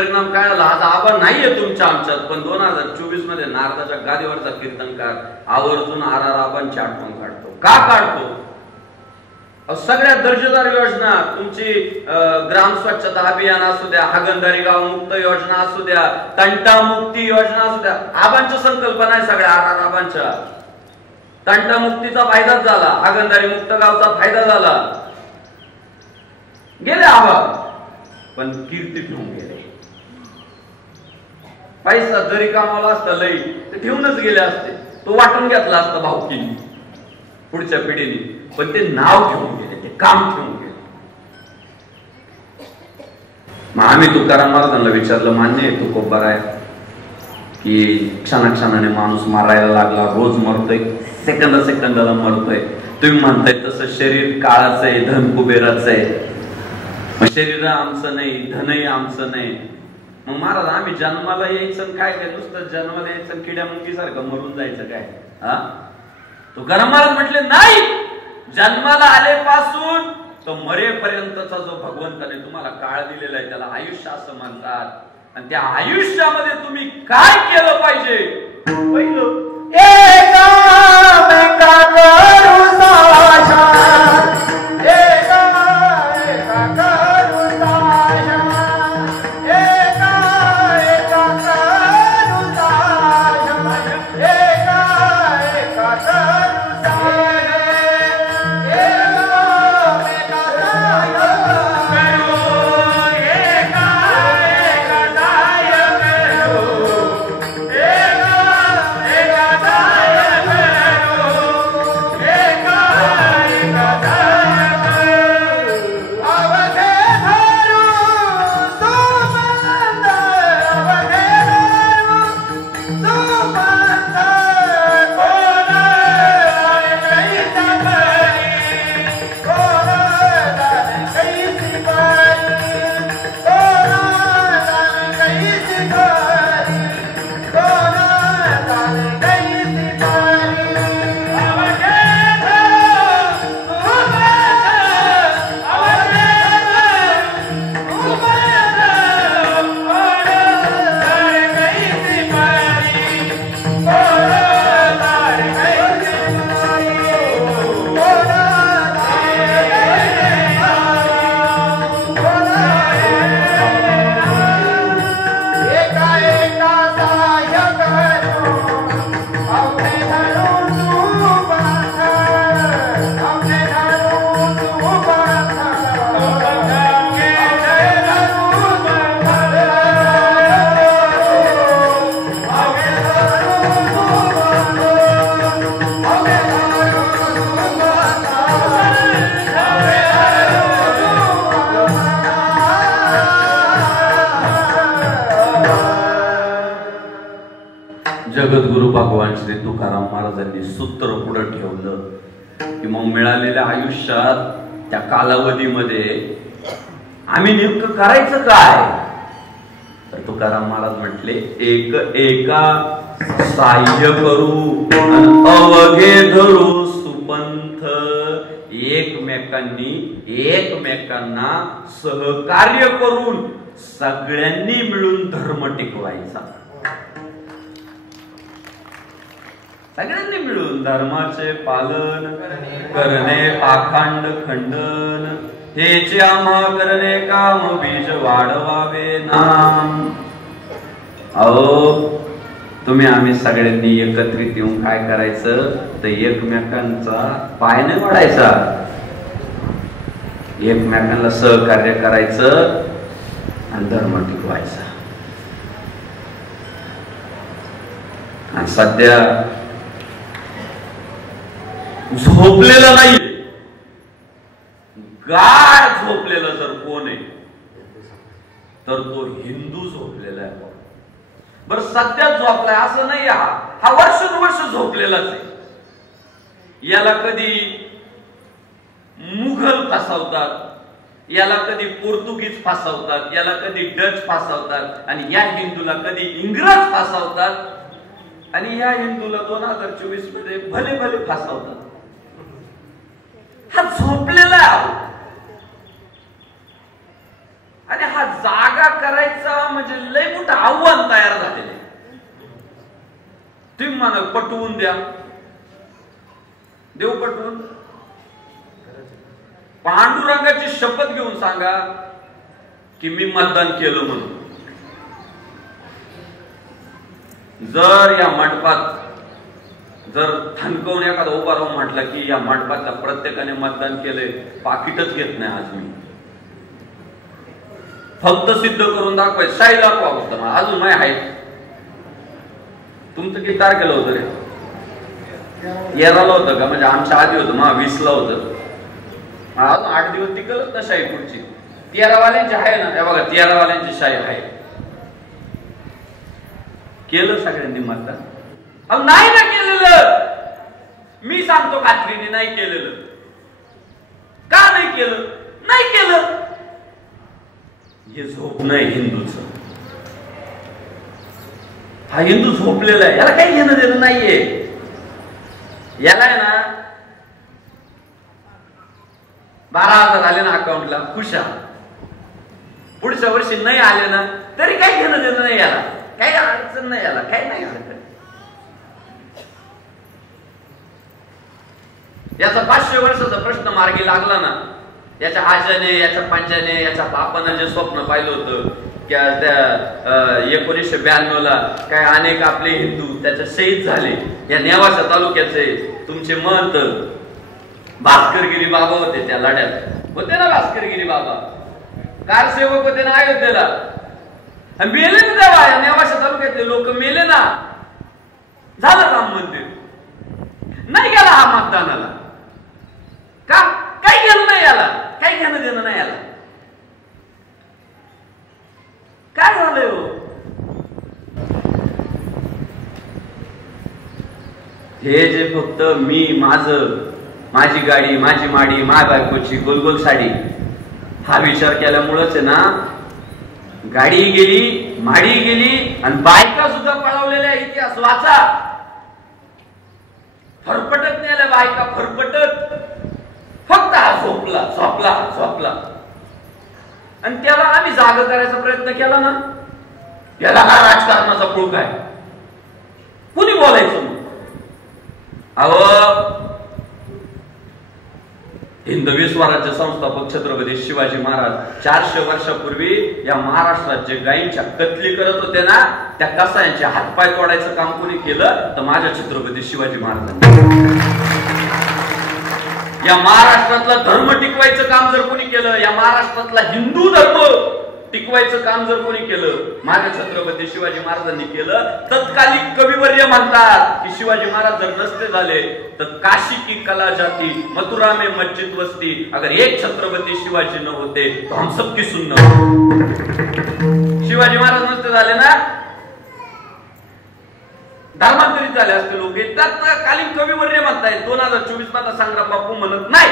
परिणाम काय झाला? आज आबा नाहीये तुमच्या आमच्यात, पण 2024 मध्ये नारदाच्या गादीवरचा कीर्तनकार आवर्जून आर आबांची आठवण काढतो. का काढतो? सगळ्या दर्जेदार योजना, तुमची ग्राम स्वच्छता अभियान असू द्या, हागणदारी गाव मुक्त योजना असू द्या, तंटा मुक्ती योजना असू द्या, आबांच्या संकल्पना आहे सगळ्या आर आबांच्या. तंटा मुक्तीचा फायदाच झाला, हागणदारी मुक्त गावचा फायदा झाला. गेले आबा, पण कीर्ती ठेवून गेले. पैसा जरी कामाला असता लई तर ठेवूनच गेले असते, तो वाटून घेतला असता भाऊकीने पुढच्या पिढीने, पण ते नाव ठेवून गेले, ते काम ठेवून गेले. मग आम्ही तुकाराम महाराजांना विचारलं, मान्य आहे तुकोबार आहे की क्षणाक्षणाने माणूस मारायला लागला, रोज मरतोय, सेकंदाला मरतोय. तुम्ही म्हणताय तसं शरीर काळाचं आहे, धन कुबेराचं आहे. मग शरीर आमचं नाही, धनही आमचं नाही. मग महाराज आम्ही जन्माला यायचं काय काय? नुसतं जन्माला यायचं किड्या मुंगीसारखं मरून जायचं काय? हा, तुकाराम महाराज म्हटले नाही, जन्माला आलेपासून तर मरेपर्यंतचा जो भगवंताने तुम्हाला काळ दिलेला आहे त्याला आयुष्य असं म्हणतात. आणि त्या आयुष्यामध्ये तुम्ही काय केलं पाहिजे? पहिलं जगद्गुरु भगवान श्री तुकाराम महाराजांनी सूत्र पुढे ठेवलं की मग मिळालेल्या आयुष्यात त्या कालावधीमध्ये आम्ही नेमकं करायचं काय? तर तुकाराम महाराज म्हटले, एक एका साह्य करू अवघे धरू सुपंथ. एकमेकांना सहकार्य करून सगळ्यांनी मिळून धर्म टिकवायचा. सगळ्यांनी मिळून धर्माचे पालन करणे, पाखंड खंडन हेचे आम्हा करणे काम, बीज वाढवावे नाम. अहो तुम्ही आम्ही सगळ्यांनी एकत्रित येऊन काय करायचं तर एकमेकांचा पाय नाही वाढायचा, एकमेकांना सहकार्य करायचं आणि धर्म टिकवायचा. आणि सध्या झोपलेला नाही, गाढ झोपलेला जर कोण आहे तर तो हिंदू झोपलेला आहे. बरं सध्या झोपलाय असं नाही, हा वर्षानुवर्ष झोपलेलाच आहे. याला कधी मुघल फसवतात, याला कधी पोर्तुगीज फसवतात, याला कधी डच फसवतात, आणि या हिंदूला कधी इंग्रज फसवतात, आणि या हिंदूला 2024 मध्ये भले भले फसवतात. हा झोपलेला आहे. आणि हा जागा करायचा म्हणजे लय मोठं आव्हान तयार झालेलं आहे. तुम्ही म्हणा पटवून द्या, देव पटवून. पांडुरंगाची शपथ घेऊन सांगा की मी मतदान केलं म्हणून. जर या मंडपात जर थनकवून एखादा उभा राहून म्हटलं की या मंडपातल्या प्रत्येकाने मतदान केलंय, पाकिटच घेत नाही आज मी. फक्त सिद्ध करून दाखवायचं, शाही दाखवा फक्त. अजून नाही आहे. तुमचं किती तारखेला होतं रे? 13ला होतं का? म्हणजे आमच्या आधी होतं, मग 20ला होतं. अजून 8 दिवस टिकलच ना शाही पुढची. 13 वाल्यांची आहे ना, त्या बघा 13 वाल्यांची शाही आहे. केलं सगळ्यांनी मतदान? अहो नाही ना केलेलं. मी सांगतो खात्रीने नाही केलेलं. का नाही केलं? नाही केलं. हे झोप नाही हिंदूचं. हा हिंदू झोपलेला आहे, याला काही घेणं देणं नाहीये. याला आहे ना 12,000 आले ना अकाउंटला, खुशा. पुढच्या वर्षी नाही आले ना तरी काही घेणं देणं नाही याला, काही अडचण नाही याला, काही नाही अडचण. याचा 500 वर्षाचा प्रश्न मार्गी लागला ना. याच्या आजाने, याच्या पंजाने, याच्या बापानं जे स्वप्न पाहिलं होतं की त्या 1992ला काय अनेक आपले हिंदू त्याच्या शहीद झाले. या नेवासा तालुक्याचे तुमचे महंत भास्करगिरी बाबा होते, त्या लढ्यात होते ना भास्करगिरी बाबा. कारसेवक होते ना अयोध्येला. मेले ना तेव्हा या नेवासा तालुक्यातले लोक मेले ना. झालं राम मंदिर. नाही गेला हा मतदानाला. का? काही घेणं नाही याला, काही घेणं देणं नाही याला. काय झालंय हो? हे जे फक्त मी, माझं, माझी गाडी, माझी माडी, माझ्या बायकोची गोलगोल साडी हा विचार केल्यामुळेच आहे ना, गाडी गेली, माडी गेली आणि बायका सुद्धा पळवलेल्या. इतिहास वाचा. फरफटत नेल्या बायका, फरफटत. फक्त हा झोपला झोपला झोपला. आणि त्याला आम्ही जागा करायचा प्रयत्न केला ना. याला हा राजकारणाचा पुळका आहे. कुणी बोलायचं मग? अहो हिंदवी स्वराज्य संस्थापक छत्रपती शिवाजी महाराज 400 वर्षापूर्वी या महाराष्ट्रात जे गायींच्या कत्तली करत होते ना, त्या कसायांचे हातपाय तोडायचं काम कोणी केलं तर माझ्या छत्रपती शिवाजी महाराजांनी. या महाराष्ट्रातलं धर्म टिकवायचं काम जर कोणी केलं, या महाराष्ट्रातला हिंदू धर्म टिकवायचं काम जर कोणी केलं, माझ्या छत्रपती शिवाजी महाराजांनी केलं. तत्कालीन कविवर्य म्हणतात की शिवाजी महाराज जर नसते झाले तर काशी की कला जाती, मथुरा में मस्जिद वस्ती, अगर एक छत्रपती शिवाजी न होते तो हम सबकी सुन्नत. शिवाजी महाराज नसते झाले ना, धर्मांतरित झाले असते लोक. तत्कालीन कविवर्य म्हणतायत. 2024 मध्ये संग्राम बापू म्हणत नाही.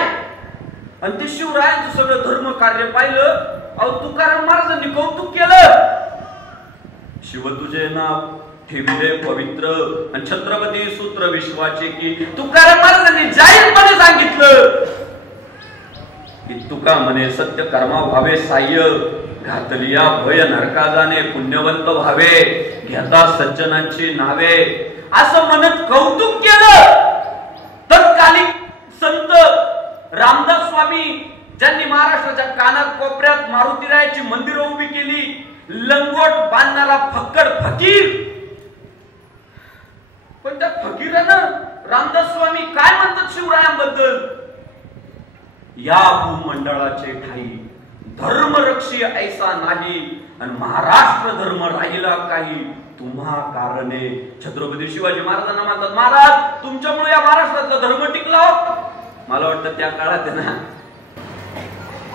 आणि ते शिवरायांचं सगळं धर्म कार्य पाहिलं. अहो तुकाराम महाराजांनी कौतुक केलं. शिव तुझे नाव ठेविले पवित्र आणि छत्रपती सूत्र विश्वाचे की. तुकाराम महाराजांनी जाहीरपणे सांगितलं की तुका म्हणे सत्य कर्मा व्हावे साह्य, घातलिया भय नरका जाणे, पुण्यवंत व्हावे, घेता सज्जनांची नावे, असं म्हणत कौतुक केलं. तत्कालीन संत रामदास स्वामी ज्यांनी महाराष्ट्राच्या कानात कोपऱ्यात मारुतीरायाची मंदिरं उभी केली, लंगोट बांधणारा फक्कड फकीर. पण त्या फकीरानं रामदास स्वामी काय म्हणतात शिवरायांबद्दल? या भूमंडळाचे ठाई धर्मरक्षी ऐसा नाही आणि महाराष्ट्र धर्म राहिला काही तुम्हा कारणे. छत्रपती शिवाजी महाराजांना म्हणतात, महाराज तुमच्यामुळे या महाराष्ट्रातला धर्म टिकला. मला वाटतं त्या काळात आहे ना,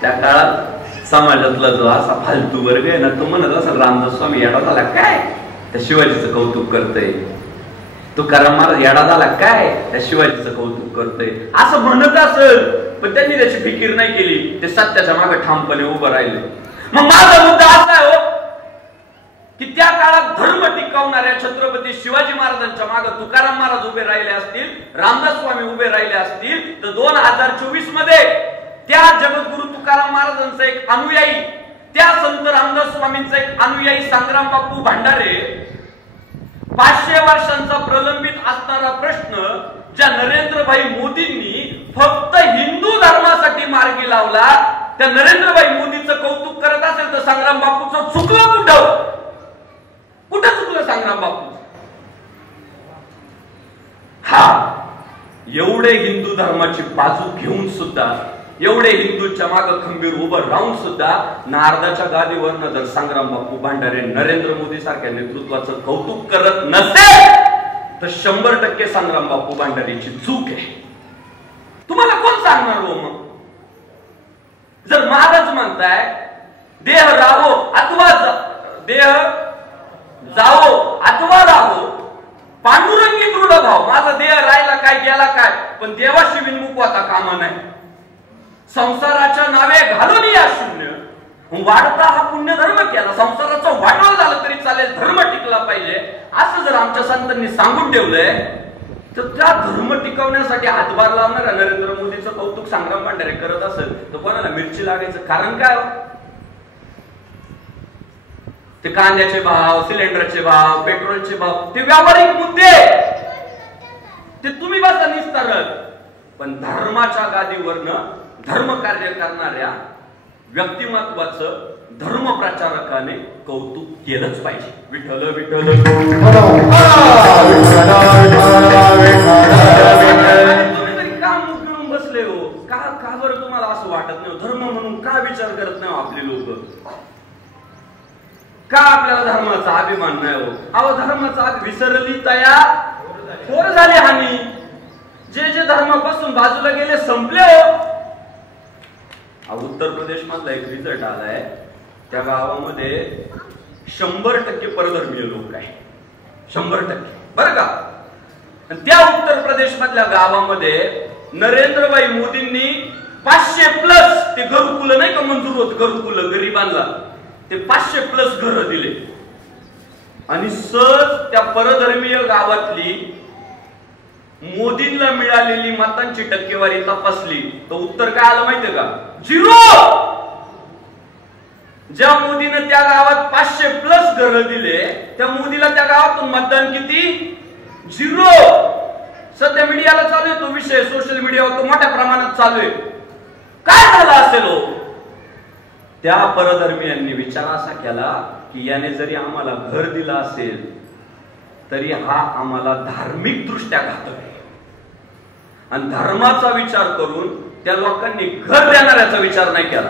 त्या काळात समाजातला जो असा फालतू वर्ग आहे ना, तो म्हणत असेल रामदास स्वामी येडा झाला काय त्या शिवाजीचं कौतुक करतोय, तुकाराम महाराज येडा झाला काय त्या शिवाजीचं कौतुक करतोय, असं म्हणत असेल. पण त्यांनी त्याची फिकीर नाही केली. ते सत्याच्या मागे ठामपणे उभं राहिले. मग माझा मुद्दा असा आहे हो की त्या काळात धर्म टिकवणाऱ्या छत्रपती शिवाजी महाराजांच्या मागे तुकाराम महाराज उभे राहिले असतील, रामदास स्वामी उभे राहिले असतील, तर 2024 मध्ये त्या जगद्गुरु तुकाराम महाराजांचा एक अनुयायी त्या संत रामदास स्वामींचा एक अनुयायी संग्राम बापू भांडारे 500 वर्षांचा प्रलंबित असणारा प्रश्न ज्या नरेंद्रभाई मोदींनी फक्त हिंदू धर्मासाठी मार्गी लावला, त्या नरेंद्रभाई मोदीचं कौतुक करत असेल तर संग्राम बापूचं चुकलं कुठं? कुठं चुकलं संग्राम बापू? हा, एवढे हिंदू धर्माची बाजू घेऊन सुद्धा, एवढे हिंदूंच्या मागे खंबीर उभं राहून सुद्धा नारदाच्या गादीवरनं जर संग्राम बापू भांडारे नरेंद्र मोदी सारख्या नेतृत्वाचं कौतुक करत नसेल तर 100% संग्राम बापू भांडारेची चूक आहे. तुम्हाला कोण सांगणार हो? मग जर महाराज म्हणताय देह राहो अथवा देह जावो अथवा राहो, पांडुरंगी दृढ भाव, माझा देह राहिला काय गेला काय, पण देवाशी विनमुख होता कामा नाही. संसाराच्या नावे घालून या शून्य वाढता हा पुण्य धर्म केला, संसाराचं वाटोळ झालं तरी चालेल, धर्म टिकला पाहिजे असं जर आमच्या संतांनी सांगून ठेवलंय तर त्या धर्म टिकवण्यासाठी हातभार लावणाऱ्या नरेंद्र मोदीचं कौतुक संग्राम भांडारे करत असेल तर कोणाला मिरची लागायचं कारण काय? ते कांद्याचे भाव, सिलेंडरचे भाव, पेट्रोलचे भाव, ते व्यावहारिक मुद्दे, ते तुम्ही बसा निस्तारत. पण धर्माच्या गादीवरनं धर्म कार्य करणाऱ्या व्यक्तिमत्वाचं धर्म प्रचारकाने कौतुक केलंच पाहिजे. विठ्ठल विठ्ठल तुम्ही तरी का मुख गिळून बसले हो? का बरं तुम्हाला असं वाटत नाही? धर्म म्हणून का विचार करत नाही आपले लोक? का आपल्याला धर्माचा अभिमान नाही हो? अहो, धर्माचा विसरली तया थोर झाली हानी. जे जे धर्मापासून बाजूला गेले संपले हो. उत्तर प्रदेश मधला एक रिझल्ट आलाय, त्या गावामध्ये 100% परधर्मीय लोक आहे. 100% बरं का? त्या उत्तर प्रदेश मधल्या गावामध्ये नरेंद्रभाई मोदींनी 500+ ते घरकुल नाही का मंजूर होत, घरकुल गरिबांना, ते 500+ घरं दिले. आणि सहज त्या परधर्मीय गावातली मोदींना मिळालेली मतांची टक्केवारी तपासली तर उत्तर काय आलं माहितीये का? 0. ज्या मोदीने त्या गावात 500+ घरं दिले त्या मोदीला त्या गावातून मतदान किती? 0. सध्या मीडियाला चालू आहे तो विषय, सोशल मीडियावर तो मोठ्या प्रमाणात चालू आहे. काय झालं असेल हो? त्या परधर्मीयांनी विचार असा केला की याने जरी आम्हाला घर दिलं असेल तरी हा आम्हाला धार्मिक दृष्ट्या घातक आहे. आणि धर्माचा विचार करून त्या लोकांनी घर देणाऱ्याचा विचार नाही केला,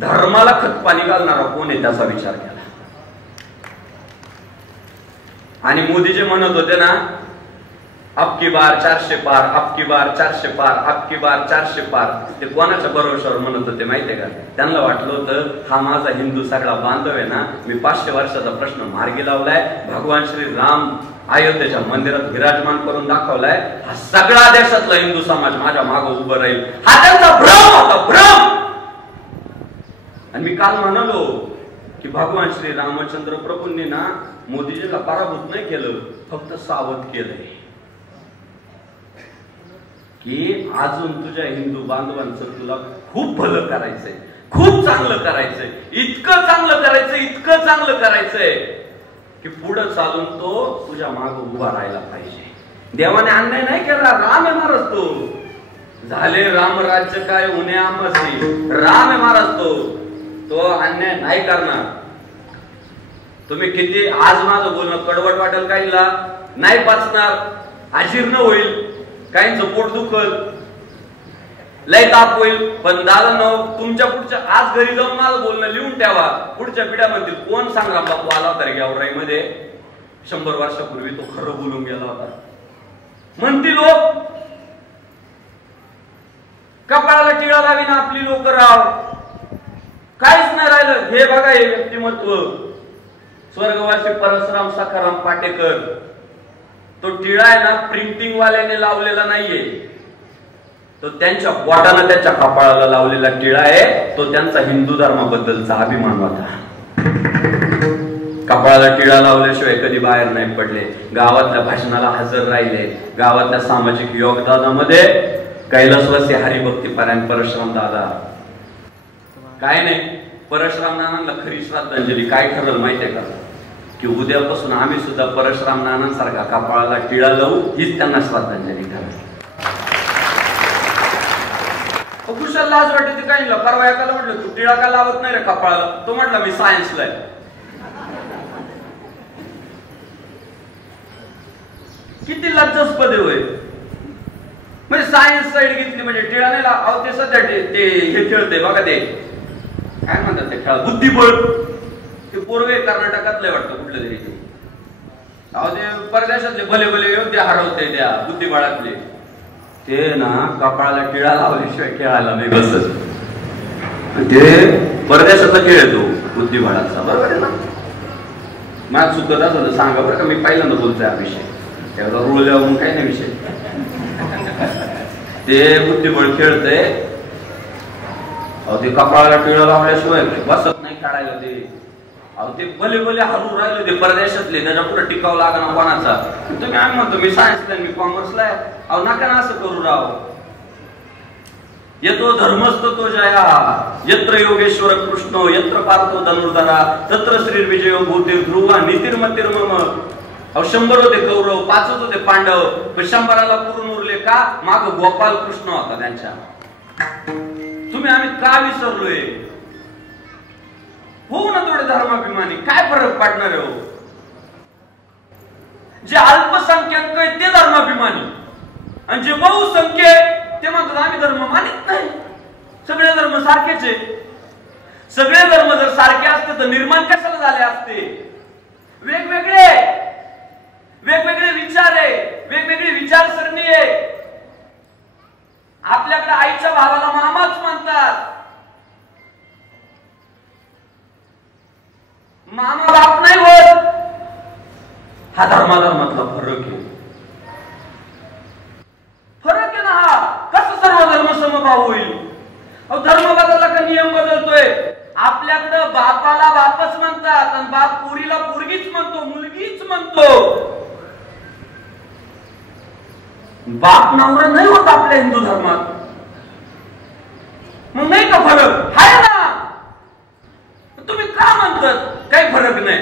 धर्माला खतपाणी घालणारा कोण आहे त्याचा विचार केला. आणि मोदी जे म्हणत होते ना, अबकी बार 400 पार, अबकी बार 400 पार, अबकी बार 400 पार, ते कोणाच्या भरोशावर म्हणत होते माहितीये का? त्यांना वाटलं होतं हा माझा हिंदू सगळा बांधव आहे ना, मी 500 वर्षाचा प्रश्न मार्गी लावलाय, भगवान श्री राम अयोध्येच्या मंदिरात विराजमान करून दाखवलाय, हा सगळा देशातला हिंदू समाज माझ्या मागे उभं राहील, हा त्यांचा भ्रम होता, भ्रम. आणि मी काल म्हणालो की भगवान श्री रामचंद्र प्रभूंनी ना मोदीजीला पराभूत नाही केलं, फक्त सावध केलंय की अजून तुझ्या हिंदू बांधवांचं तुला खूप भलं करायचंय, खूप चांगलं करायचंय, इतकं चांगलं करायचंय, इतकं चांगलं करायचंय की पुढे चालून तो तुझ्या मागे उभा राहायला पाहिजे. देवाने अन्याय नाही केला, राम आहे महाराज तो. झाले राम राज्य काय उन्हे आमसी, राम आहे महाराज तो अन्याय नाही करणार. तुम्ही किती आज माझं बोलणं कडवट वाटेल, काहीला नाही पचणार, अजीर्ण होईल, काहींचं पोट दुखल, लय ताप होईल, पण दादा तुमच्या पुढच्या आज घरी जाऊन माझं बोलणं लिहून ठेवा. पुढच्या पिढ्यामध्ये कोण संग्राम बापू आला होता रे गेवराईमध्ये 100 वर्षापूर्वी, तो खरं बोलून गेला होता म्हणती लोक. कपाळाला टिळा लावी ना आपली लोक राव, काहीच नाही राहिलं. हे बघा हे व्यक्तिमत्व, स्वर्गवासी परशुराम सखाराम पाटेकर, तो टिळा आहे ना प्रिंटिंग वाल्याने लावलेला नाहीये, तो त्यांच्या बोटाने त्याच्या कपाळाला लावलेला टिळा आहे. तो त्यांचा हिंदू धर्माबद्दलचा अभिमान होता. कपाळाला टिळा लावल्याशिवाय कधी बाहेर नाही पडले, गावातल्या भाषणाला हजर राहिले, गावातल्या सामाजिक योगदानामध्ये कैलासवासी हरिभक्ती परायण परशुराम दादा. काय नाही परशुराम नानांना खरी श्रद्धांजली काय ठरलं माहितीये का, की उद्यापासून आम्ही सुद्धा परशुराम नानांसारखा कपाळाला टिळा लावू, हीच त्यांना श्रद्धांजली ठरली. कुशाला लाज वाटते काही ना. परवा एकाला म्हटलं तू टिळा का लावत नाही रे कपाळाला, तो म्हटला मी सायन्सला आहे. किती लज्जास्पद होय. म्हणजे सायन्स साईड घेतली म्हणजे टिळा नाही लाव. ते सध्या ते हे खेळते बघा, ते काय म्हणतात ते खेळ, बुद्धिबळ. ते पूर्वे कर्नाटकातलं वाटतं कुठलं तरी ते. ते परदेशातले भले भले योद्धे हरवते त्या बुद्धिबळातले. ते ना कपाळाला टिळा लावल्याशिवाय खेळायला नाही बसत. ते परदेशातला खेळ येतो बुद्धिबळाचा, बरोबर आहे ना. मला चुकत असं सांगा बरं का, मी पहिल्यांदा बोलतोय हा विषय. तेवढा रूळ लावून काही नाही विषय. ते बुद्धिबळ खेळतंय. ते कपाळाला टिळा लावल्याशिवाय बसत नाही खेळायला. ते ते भले भले हलू राहिले ते परदेशातले, त्याच्या पुढे टिकाव लागणार कोणाचा. तुम्ही आम्ही म्हणतो मी सायन्सला मी कॉमर्सला आहे. अहो नका ना असं करू राव. येतो धर्मस्थ तो जया, यत्र योगेश्वर कृष्ण, यत्र पार्थो धनुर्धरा, तत्र श्री विजय भूते ध्रुवा नितिर्मतिर्मम. अहो 100 होते कौरव, 5 होते पांडव, पण 100ला पुरून उरले का, माग गोपाल कृष्ण होता त्यांच्या. तुम्ही आम्ही का विसरलोय. हो ना थोडे धर्माभिमानी, काय फरक पडणार हो. जे अल्पसंख्याक आहे ते धर्माभिमानी, आणि जे बहुसंख्य ते म्हणतात आम्ही धर्म मानित नाही. सगळे धर्म सारखेच आहे. सगळे धर्म जर सारखे असते तर निर्माण कशाला झाले असते. वेगवेगळे वेगवेगळे विचार आहे, वेगवेगळी विचारसरणी आहे. आपल्याकडे आईच्या भावाला मामाच म्हणतात. मामा बाप नाही होत. हा धर्माधर्मातला फरक आहे. फरक आहे ना हा. कसं सर्व धर्म समभाव होईल. धर्म बदलला का नियम बदलतोय. आपल्याकडं बापाला बापच म्हणतात आणि बाप पोरीला पोरगीच म्हणतो, मुलगीच म्हणतो. बाप नवरा नाही होत आपल्या हिंदू धर्मात. मग नाही का फरक आहे ना. तुम्ही का म्हणतात काही फरक नाही.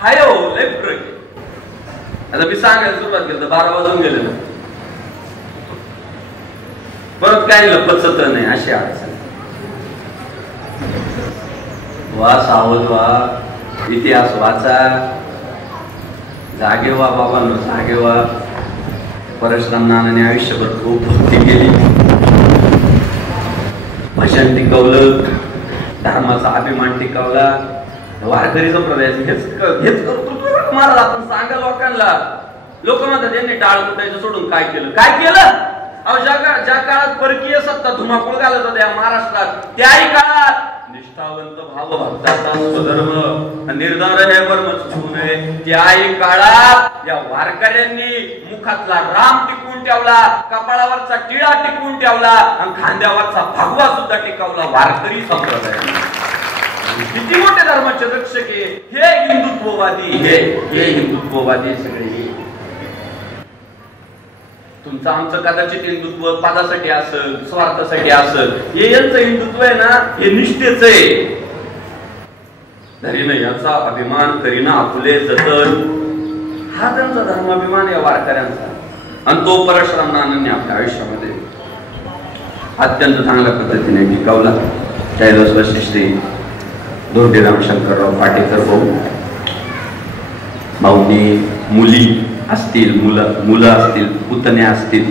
हाय हो लय फरक आहे. आता मी सांगायला सुरुवात केली तर 12 वाजून गेले ना. परत काय पचत नाही अशी अडचण. वा सावध व्हा, इतिहास वाचा, जागे व्हा बाबांनो, जागे व्हा. परशुराम नानाने आयुष्यभर खूप भक्ती केली, भजन टिकवलं, धर्माचा अभिमान टिकवला. वारकरी संप्रदायाचे हेच करतो महाराज. आपण सांगा लोकांना. लोक म्हणतात यांनी टाळ कुटायचं सोडून काय केलं. काय केलं. अहो ज्या काळात परकीय सत्ता धुमाकूळ घालत होत्या महाराष्ट्रात, त्याही काळात निष्ठावंत भाव भक्ताचा स्वधर्म निर्धार हे कर्म चुकू नये. त्याही काळात या वारकऱ्यांनी मुखातला राम टिकवून ठेवला, कपाळावरचा टिळा टिकवून ठेवला आणि खांद्यावरचा भगवा सुद्धा टिकवला वारकरी संप्रदायाने. किती मोठे धर्माचे रक्षक हे हिंदुत्ववादी. हे हिंदुत्ववादी सगळे. तुमचं आमचं कदाचित हिंदुत्व पदासाठी असेल, स्वार्थासाठी असेल. हे यांचं हिंदुत्व आहे ना, हे निष्ठेच आहे. धरीनं याचा अभिमान करीना आपुले जतन, हा त्यांचा धर्माभिमान या वारकऱ्यांचा. आणि तो परशुराम नानांनी आपल्या आयुष्यामध्ये अत्यंत चांगल्या पद्धतीने टिकवला. कैलास वशिष्ठी, धोंडीराम शंकरराव पाटेकर भाऊनी, मुली असतील, मुलं असतील, पुतण्या असतील,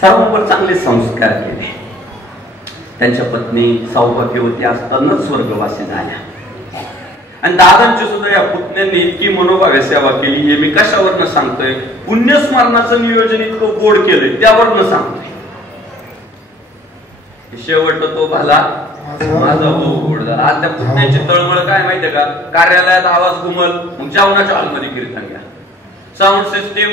सर्वांवर चांगले संस्कार केले. त्यांच्या पत्नी सौभाग्यवती असतानाच स्वर्गवासी झाल्या. आणि दादांची सुद्धा या पुतण्यांनी इतकी मनोभावे सेवा केली. हे मी कशावरनं सांगतोय, पुण्यस्मरणाचं नियोजन इतकं गोड केलंय त्यावरनं सांगतोय. शेवट तो भला माझा भाऊ गोड झाला. आज त्या पुतण्याची तळमळ काय माहितीये का, कार्यालयात आवाज घुमल, मग जेवणाच्या हॉलमध्ये कीर्तन घ्या. साऊंड सिस्टीम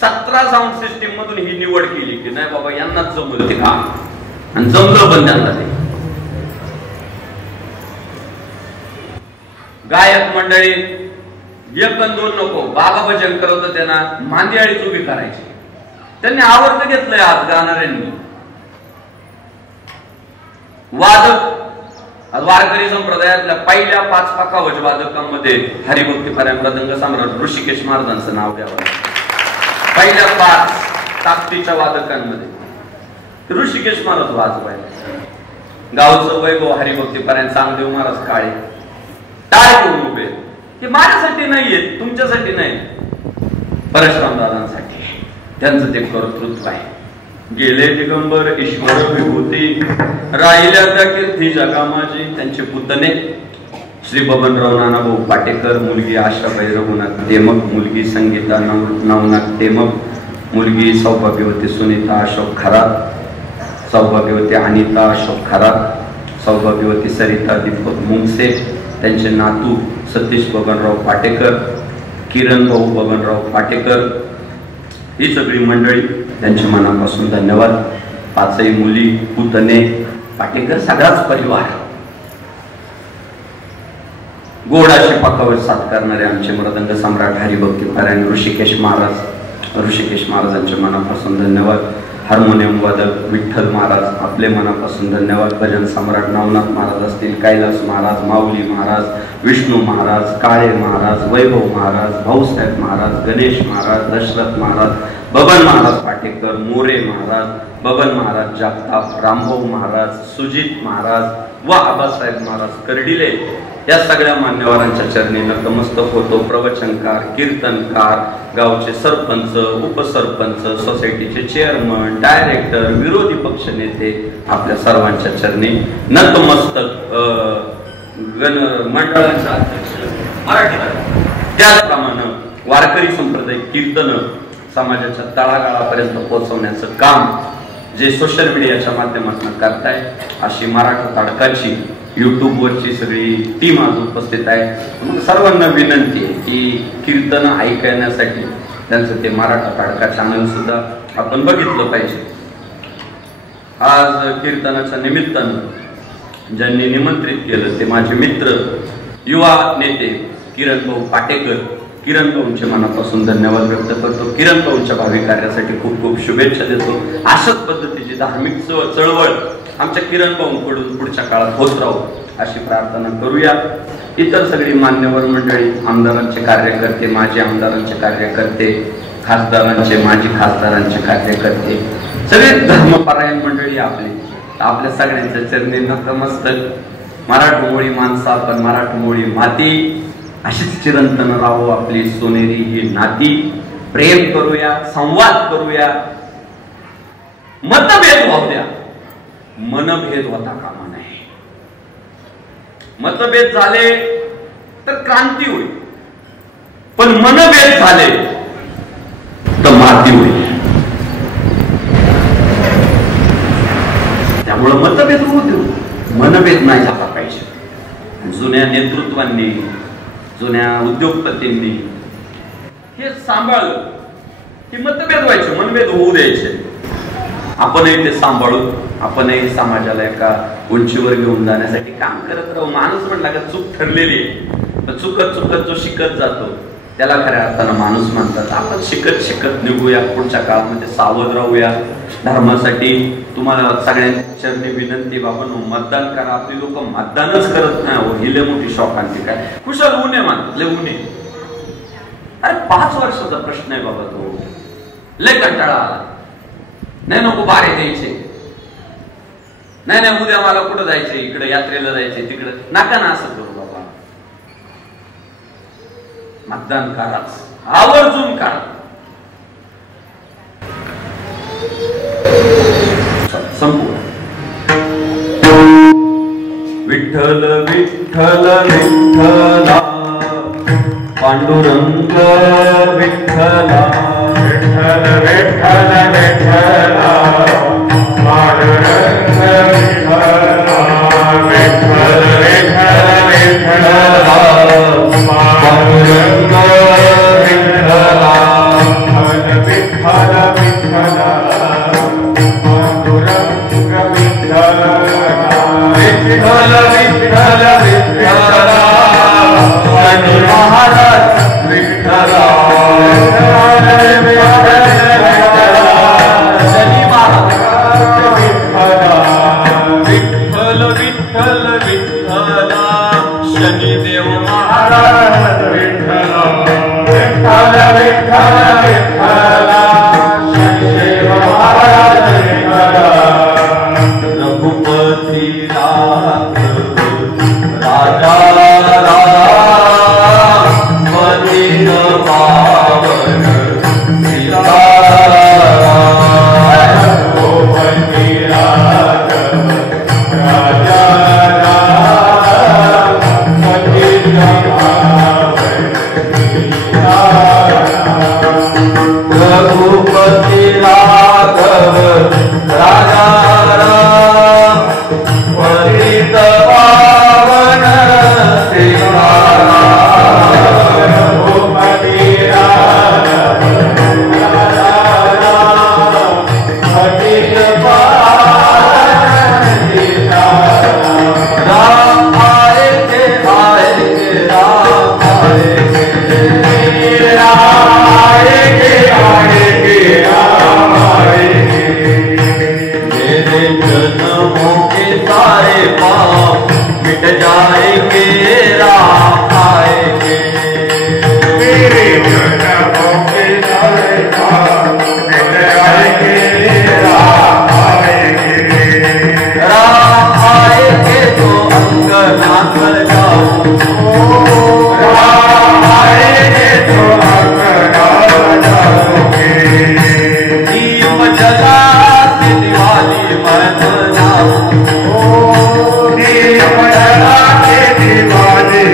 17 साऊंड सिस्टीम मधून ही निवड केली की नाही बाबा यांनाच जमलं ते काम, आणि जमलं पण त्यांना. ते गायक मंडळी 1 आणि 2 नको, बाबा भजन करत होते ना, मांदियाळीच उभी करायची. त्यांनी आवडतं घेतलंय आज गाणाऱ्यांनी. वादक आज वारकरी संप्रदायातल्या पहिल्या 5 पाकावज वादकांमध्ये हरिभक्ती पारायण मृदंग सम्राट ऋषिकेश महाराजांचं नाव द्यावं. पहिल्या 5 ताकदीच्या वादकांमध्ये ऋषिकेश महाराज वाजवाय. गावचं वैभव हरिभक्ती पारायण चांगदेव महाराज काळे टाळ घेऊन उभे. हे माझ्यासाठी नाहीये, तुमच्यासाठी नाही, परशुराम दादांसाठी. त्यांचं ते कर्तृत्व आहे. गेले दिगंबर ईश्वर विभूती, राहिल्या त्या कीर्ती जगामाजी. त्यांचे पुतणे श्री बबनराव नानाभाऊ पाटेकर, मुलगी आशाबाई रघुनाथ देमक, मुलगी संगीता नवनाथ देमक, मुलगी सौभाग्यवती सुनीता अशोक खरात, सौभाग्यवती अनिता अशोक खरात, सौभाग्यवती सरिता दीपक मुंगसे. त्यांचे नातू सतीश बबनराव पाटेकर, किरण भाऊ बबनराव पाटेकर. ही सगळी मंडळी, त्यांच्या मनापासून धन्यवाद. 5ही मुली, पुतणे, पाटेकर, सगळाच परिवार. गोड असे पाकावर साथ करणारे आमचे मृदंग सम्राट हरिभक्ती पारायण ऋषिकेश महाराजांच्या मनापासून धन्यवाद. हार्मोनियम वादक विठ्ठल महाराज, आपले मनापासून धन्यवाद. भजन सम्राट नवनाथ महाराज असतील, कैलास महाराज, माऊली महाराज, विष्णू महाराज, काळे महाराज, वैभव महाराज, भाऊसाहेब महाराज, गणेश महाराज, दशरथ महाराज, बबन महाराज पाटेकर, मोरे महाराज, बबन महाराज जागताप, रामभाऊ महाराज, सुजित महाराज व आबासाहेब महाराज कर्डिले, या सगळ्या मान्यवरांच्या चरणी नतमस्तक होतो. प्रवचनकार, कीर्तनकार, गावचे सरपंच, उपसरपंच, सोसायटीचे चेअरमन, डायरेक्टर, विरोधी पक्ष नेते, आपल्या सर्वांच्या चरणी नतमस्तक. मंडळाच्या अध्यक्ष मराठी, त्याचप्रमाणे वारकरी संप्रदाय कीर्तन समाजाच्या तळागाळापर्यंत पोहोचवण्याचं काम जे सोशल मीडियाच्या माध्यमातून करताय, अशी मराठा ताडकाची युट्यूब वरची सगळी टीम आज उपस्थित आहे. सर्वांना विनंती आहे की कीर्तन ऐकण्यासाठी त्यांचं ते मराठा ताडका चॅनल सुद्धा आपण बघितलं पाहिजे. आज कीर्तनाच्या निमित्तानं ज्यांनी निमंत्रित केलं ते माझे मित्र, युवा नेते किरण भाऊ पाटेकर. किरण भाऊंच्या मनापासून धन्यवाद व्यक्त करतो. किरण भाऊंच्या भावी कार्यासाठी खूप खूप शुभेच्छा देतो. अशाच पद्धतीची धार्मिक चळवळ आमच्या किरण भाऊंकडून पुढच्या काळात होत राहू अशी प्रार्थना करूया. इतर सगळी मान्यवर मंडळी, आमदारांचे कार्यकर्ते, माजी आमदारांचे कार्यकर्ते, खासदारांचे, माजी खासदारांचे कार्यकर्ते, सगळे धर्मपरायण मंडळी आपल्या सगळ्यांच्या चरणी नतमस्तक. मराठमोळी माणसं आपण, मराठमोळी माती, अशीच चिरंतन राहू आपली सोनेरी ही नाती. प्रेम करूया, संवाद करूया, मतभेद होऊ द्या, मनभेद होता कामा नये. मतभेद झाले तर क्रांती होईल, पण मनभेद झाले तर माती होईल. त्यामुळे मतभेद होऊ देऊ, मनभेद नाही झाला पाहिजे. जुन्या नेतृत्वांनी, जुन्या उद्योगपतींनी हे सांभाळलं की मतभेद व्हायचे, मनभेद होऊ द्यायचे. आपणही ते सांभाळू, आपणही समाजाला एका उंचीवर घेऊन जाण्यासाठी काम करत राहू. माणूस म्हणला का चूक ठरलेली आहे, तर चुकत चुकत जो शिकत जातो त्याला खऱ्या अर्थानं माणूस म्हणतात. आपण शिकत शिकत निघूया, पुढच्या काळामध्ये सावध राहूया. धर्मासाठी तुम्हाला सगळ्यांच्या चरणी विनंती, बाबांनो मतदान करा. आपली लोक मतदानच करत नाही हो, ही लय मोठी शॉकांती. काय कुशाल उन्हे मानतात, लय उन्हे. अरे 5 वर्षाचा प्रश्न आहे बाबा तो, लय कंटाळा आला. नाही नको बारे द्यायचे, नाही उद्या मला कुठं जायचे, इकडे यात्रेला जायचे, तिकडे नाका ना असं करू बाबा. मतदान कराच, आवर्जून करा. संपूर्ण विठ्ठल विठ्ठल विठ्ठला, पांडुरंग विठ्ठला, विठ्ठल विठ्ठल विठ्ठला, पांडुरंग विठ्ठला, विठ्ठल विठ्ठल विठ्ठला, पांडुरंग विठ्ठला, विठ्ठल विठ्ठला, विठ्ठल विठ्ठल विठ्ठला, महाराज विठ्ठला, विठ्ठल विठ्ठल विठ्ठल विठ्ठला शनिदेव महाराज विठ्ठला विठ्ठला विठ्ठला विठ्ठला शनिदेव महाराज विठ्ठला रघुपती राजा राम पतित पावन रघुपति राघव राजा राम पतित पावन सीताराम रघुपति राघव राजा राम पतित पावन सीताराम राम आए के राम आए मेरे जन्मों के सारे पाप मिट जाएंगे राम आएंगे मेरे जन्मों के सारे पाप मिट जाएंगे राम आएंगे राम आएंगे तो अंगना कर जाओ राम आएंगे तो अंगना जाओगे दीप जला के दिवाली मनाओ दीप जला के दिवाली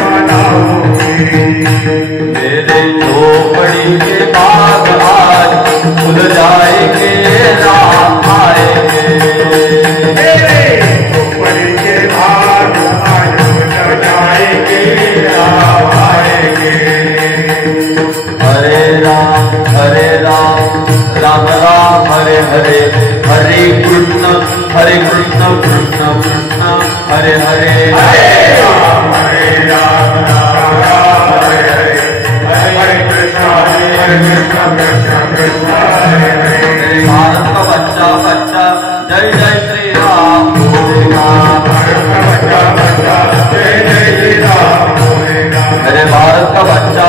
मनाओगे मेरे झोपड़ी के बाग आज खुल जाएंगे राम आएंगे मेरे ऊपर के भाग आज उतर जाएंगे राम आएंगे हरे राम राम राम हरे हरे हरे कृष्ण कृष्ण कृष्ण हरे हरे हरे राम राम राम हरे हरे हरे कृष्ण कृष्ण कृष्ण हरे हरे मेरे भारत का बच्चा जय जय श्री राम बोलेगा भारत का बच्चा जय जय श्री राम बोलेगा मेरे भारत का बच्चा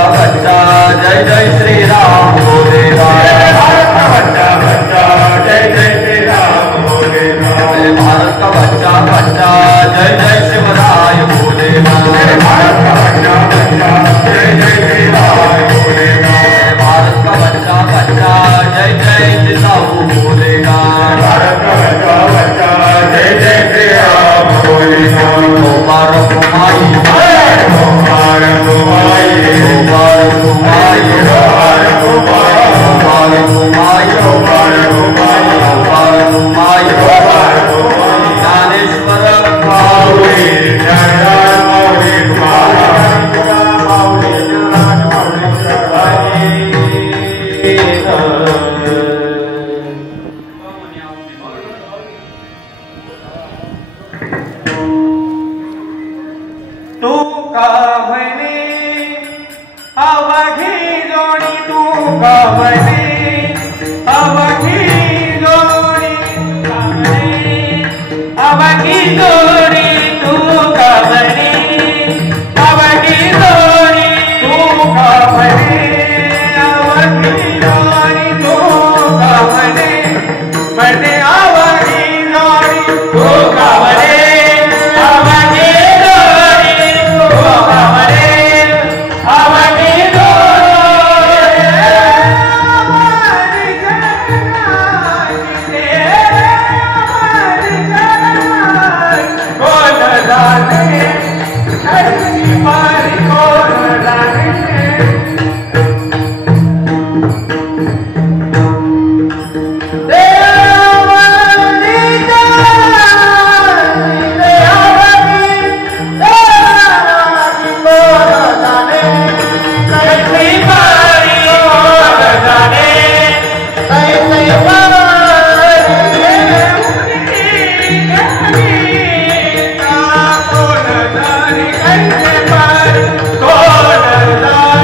जय जय श्री राम बोलेगा भारत का बच्चा जय जय श्री राम बोलेगा मेरे भारत का बच्चा जय जय शिवराय बोलेगा मेरे भारत का बच्चा जय जय श्री राम बोलेगा मेरे भारत का बच्चा जय जय जिसाऊ बोलेगा भारत का बच्चा जय जय श्री राम बोलेगा मुबारक माई मुबारक माई मुबारक माई मुबारक मुबारक माई मुबारक माई मुबारक माई मुबारक ज्ञानेश्वर माऊली ज्ञानदान माऊली माऊली तू का म्हणे अवघी जोडी तू का म्हणे अवघी जोडी अवघी जोडी तू का म्हणे अवघी जोडी तू का म्हणे अवघी जोडी तू का म्हणे अवघी जोडी तू का म्हणे अवघी जोडी तू का म्हणे अवघी कोण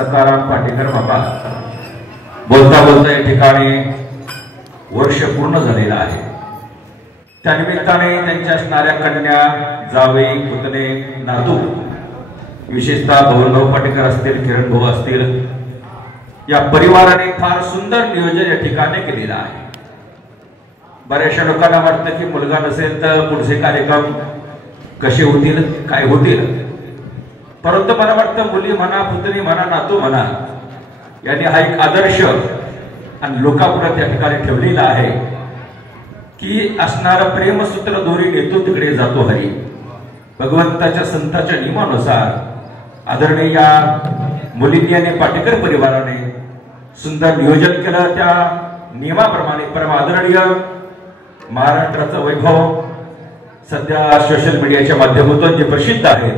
सकाराम पाटेकर बाबा बोलता बोलता या ठिकाणी वर्ष पूर्ण झालेलं आहे। त्यानिमित्ताने त्यांच्या असणाऱ्या कन्या, जावे, पुतणे, नातू, विशेषतः भवनभाऊ पाटेकर असतील, किरण भाऊ असतील, या परिवाराने फार सुंदर नियोजन या ठिकाणी केलेलं आहे। बऱ्याचशा लोकांना वाटतं की मुलगा नसेल तर पुढचे कार्यक्रम कसे होतील, काय होतील, परंतु मला वाटतं मुली म्हणा, पुतणी म्हणा, नातू म्हणा, यांनी हा एक आदर्श आणि लोकांपुढे त्या ठिकाणी ठेवलेला आहे की असणारं प्रेमसूत्र दोरी नेतो तिकडे जातो हरी। भगवंताच्या संताच्या नियमानुसार आदरणीय या मुलींनी आणि पाटेकर परिवाराने सुंदर नियोजन केलं। त्या नियमाप्रमाणे परम आदरणीय महाराष्ट्राचं वैभव सध्या सोशल मीडियाच्या माध्यमातून जे प्रसिद्ध आहे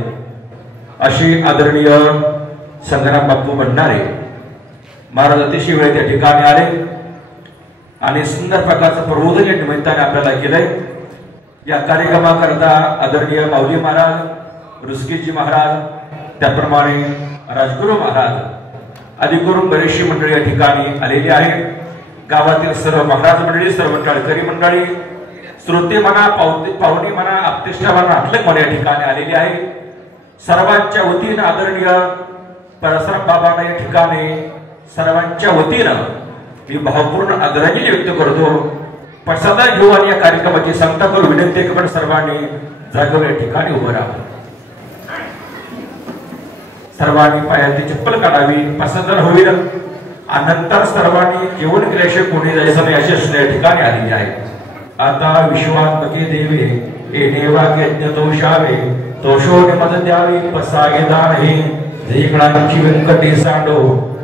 अशी आदरणीय संग्राम बापू भंडारे महाराज अतिशय वेळ त्या ठिकाणी आले आणि सुंदर प्रकारचं प्रबोधन या निमित्ताने आपल्याला केलंय। या कार्यक्रमाकरता आदरणीय माऊली महाराज, रुसकीजी महाराज, त्याप्रमाणे राजगुरू महाराज आदी करून बरीचशी मंडळी या ठिकाणी आलेली आहे। गावातील सर्व महाराज मंडळी, सर्व टाळकरी मंडळी, श्रोते म्हणा, पाहुणे म्हणा, आपतेष्टा म्हणा, आपले म्हणा या ठिकाणी आलेली आहे। सर्वांच्या वतीनं आदरणीय परसराम बाबांना या ठिकाणी सर्वांच्या वतीनं मी भावपूर्ण आदरांजली व्यक्त करतो। पण सदा घेऊ आणि या कार्यक्रमाची सांगता करू विनंती की पण सर्वांनी जागेवर या ठिकाणी उभं राहावं, सर्वांनी पायाची चप्पल काढावी, पसंत होईल आणि नंतर सर्वांनी जेवण केल्याशिवाय कोणी जायचं नाही अशी असणे या ठिकाणी आलेली आहे। आता विश्वात्मके देवे हे देवाज्ञ दोषावे तोषो निमद द्यावे पसागे दान हे जयगणांची व्यंकटे सांडो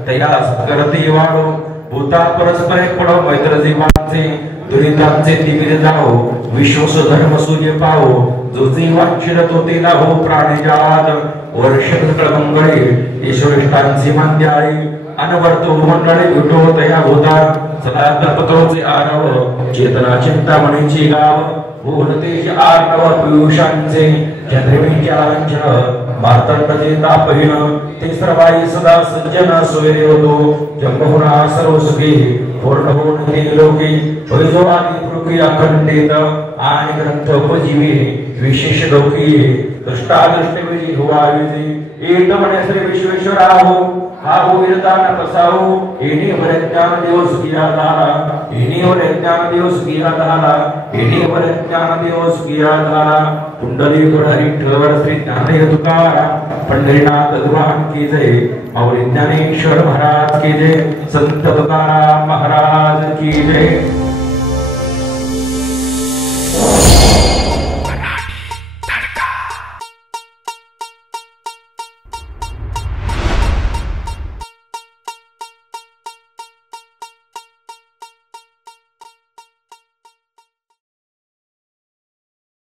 तयास करते वाढो भूता परस्परे पडो मैत्र जीवांचे दुरितांचे दिविर जाओ विश्वस धर्म सूर्य पाओ जो जीवांचिर तो ते हो प्राणी जात वर्ष मंगळे ईश्वरिष्ठांची मांद्याळी अनवर्तो मंडळे विटो तया होता सदा तत्त्वचे आरव चेतना चिंतामणीची गाव बोलतेज आर्णव पियुषांचे चंद्रमीच्या अंजन मार्तंडचे तापहीन ते सर्वाई सदा सज्जन सोयरे होतो जन्महुना सर्व सुखी पूर्ण होऊन ते लोके होईजो आदी पृथ्वी अखंडित आणि ग्रंथ उपजीवी विशेष लोकी दृष्टादृष्टवी हुवाविजे एक म्हणे श्री विश्वेश्वरा हो हा होईरतान पसाओ एनी वर ज्ञान दिवस किया धारा एनी वर ज्ञान दिवस किया धारा एनी वर ज्ञान दिवस किया धारा कुंडली गुढरी ठवर श्री ज्ञानदेव तुकाराम पंढरीनाथ भगवान की जय और ज्ञानेश्वर महाराज की जय संत तुकाराम महाराज की जय।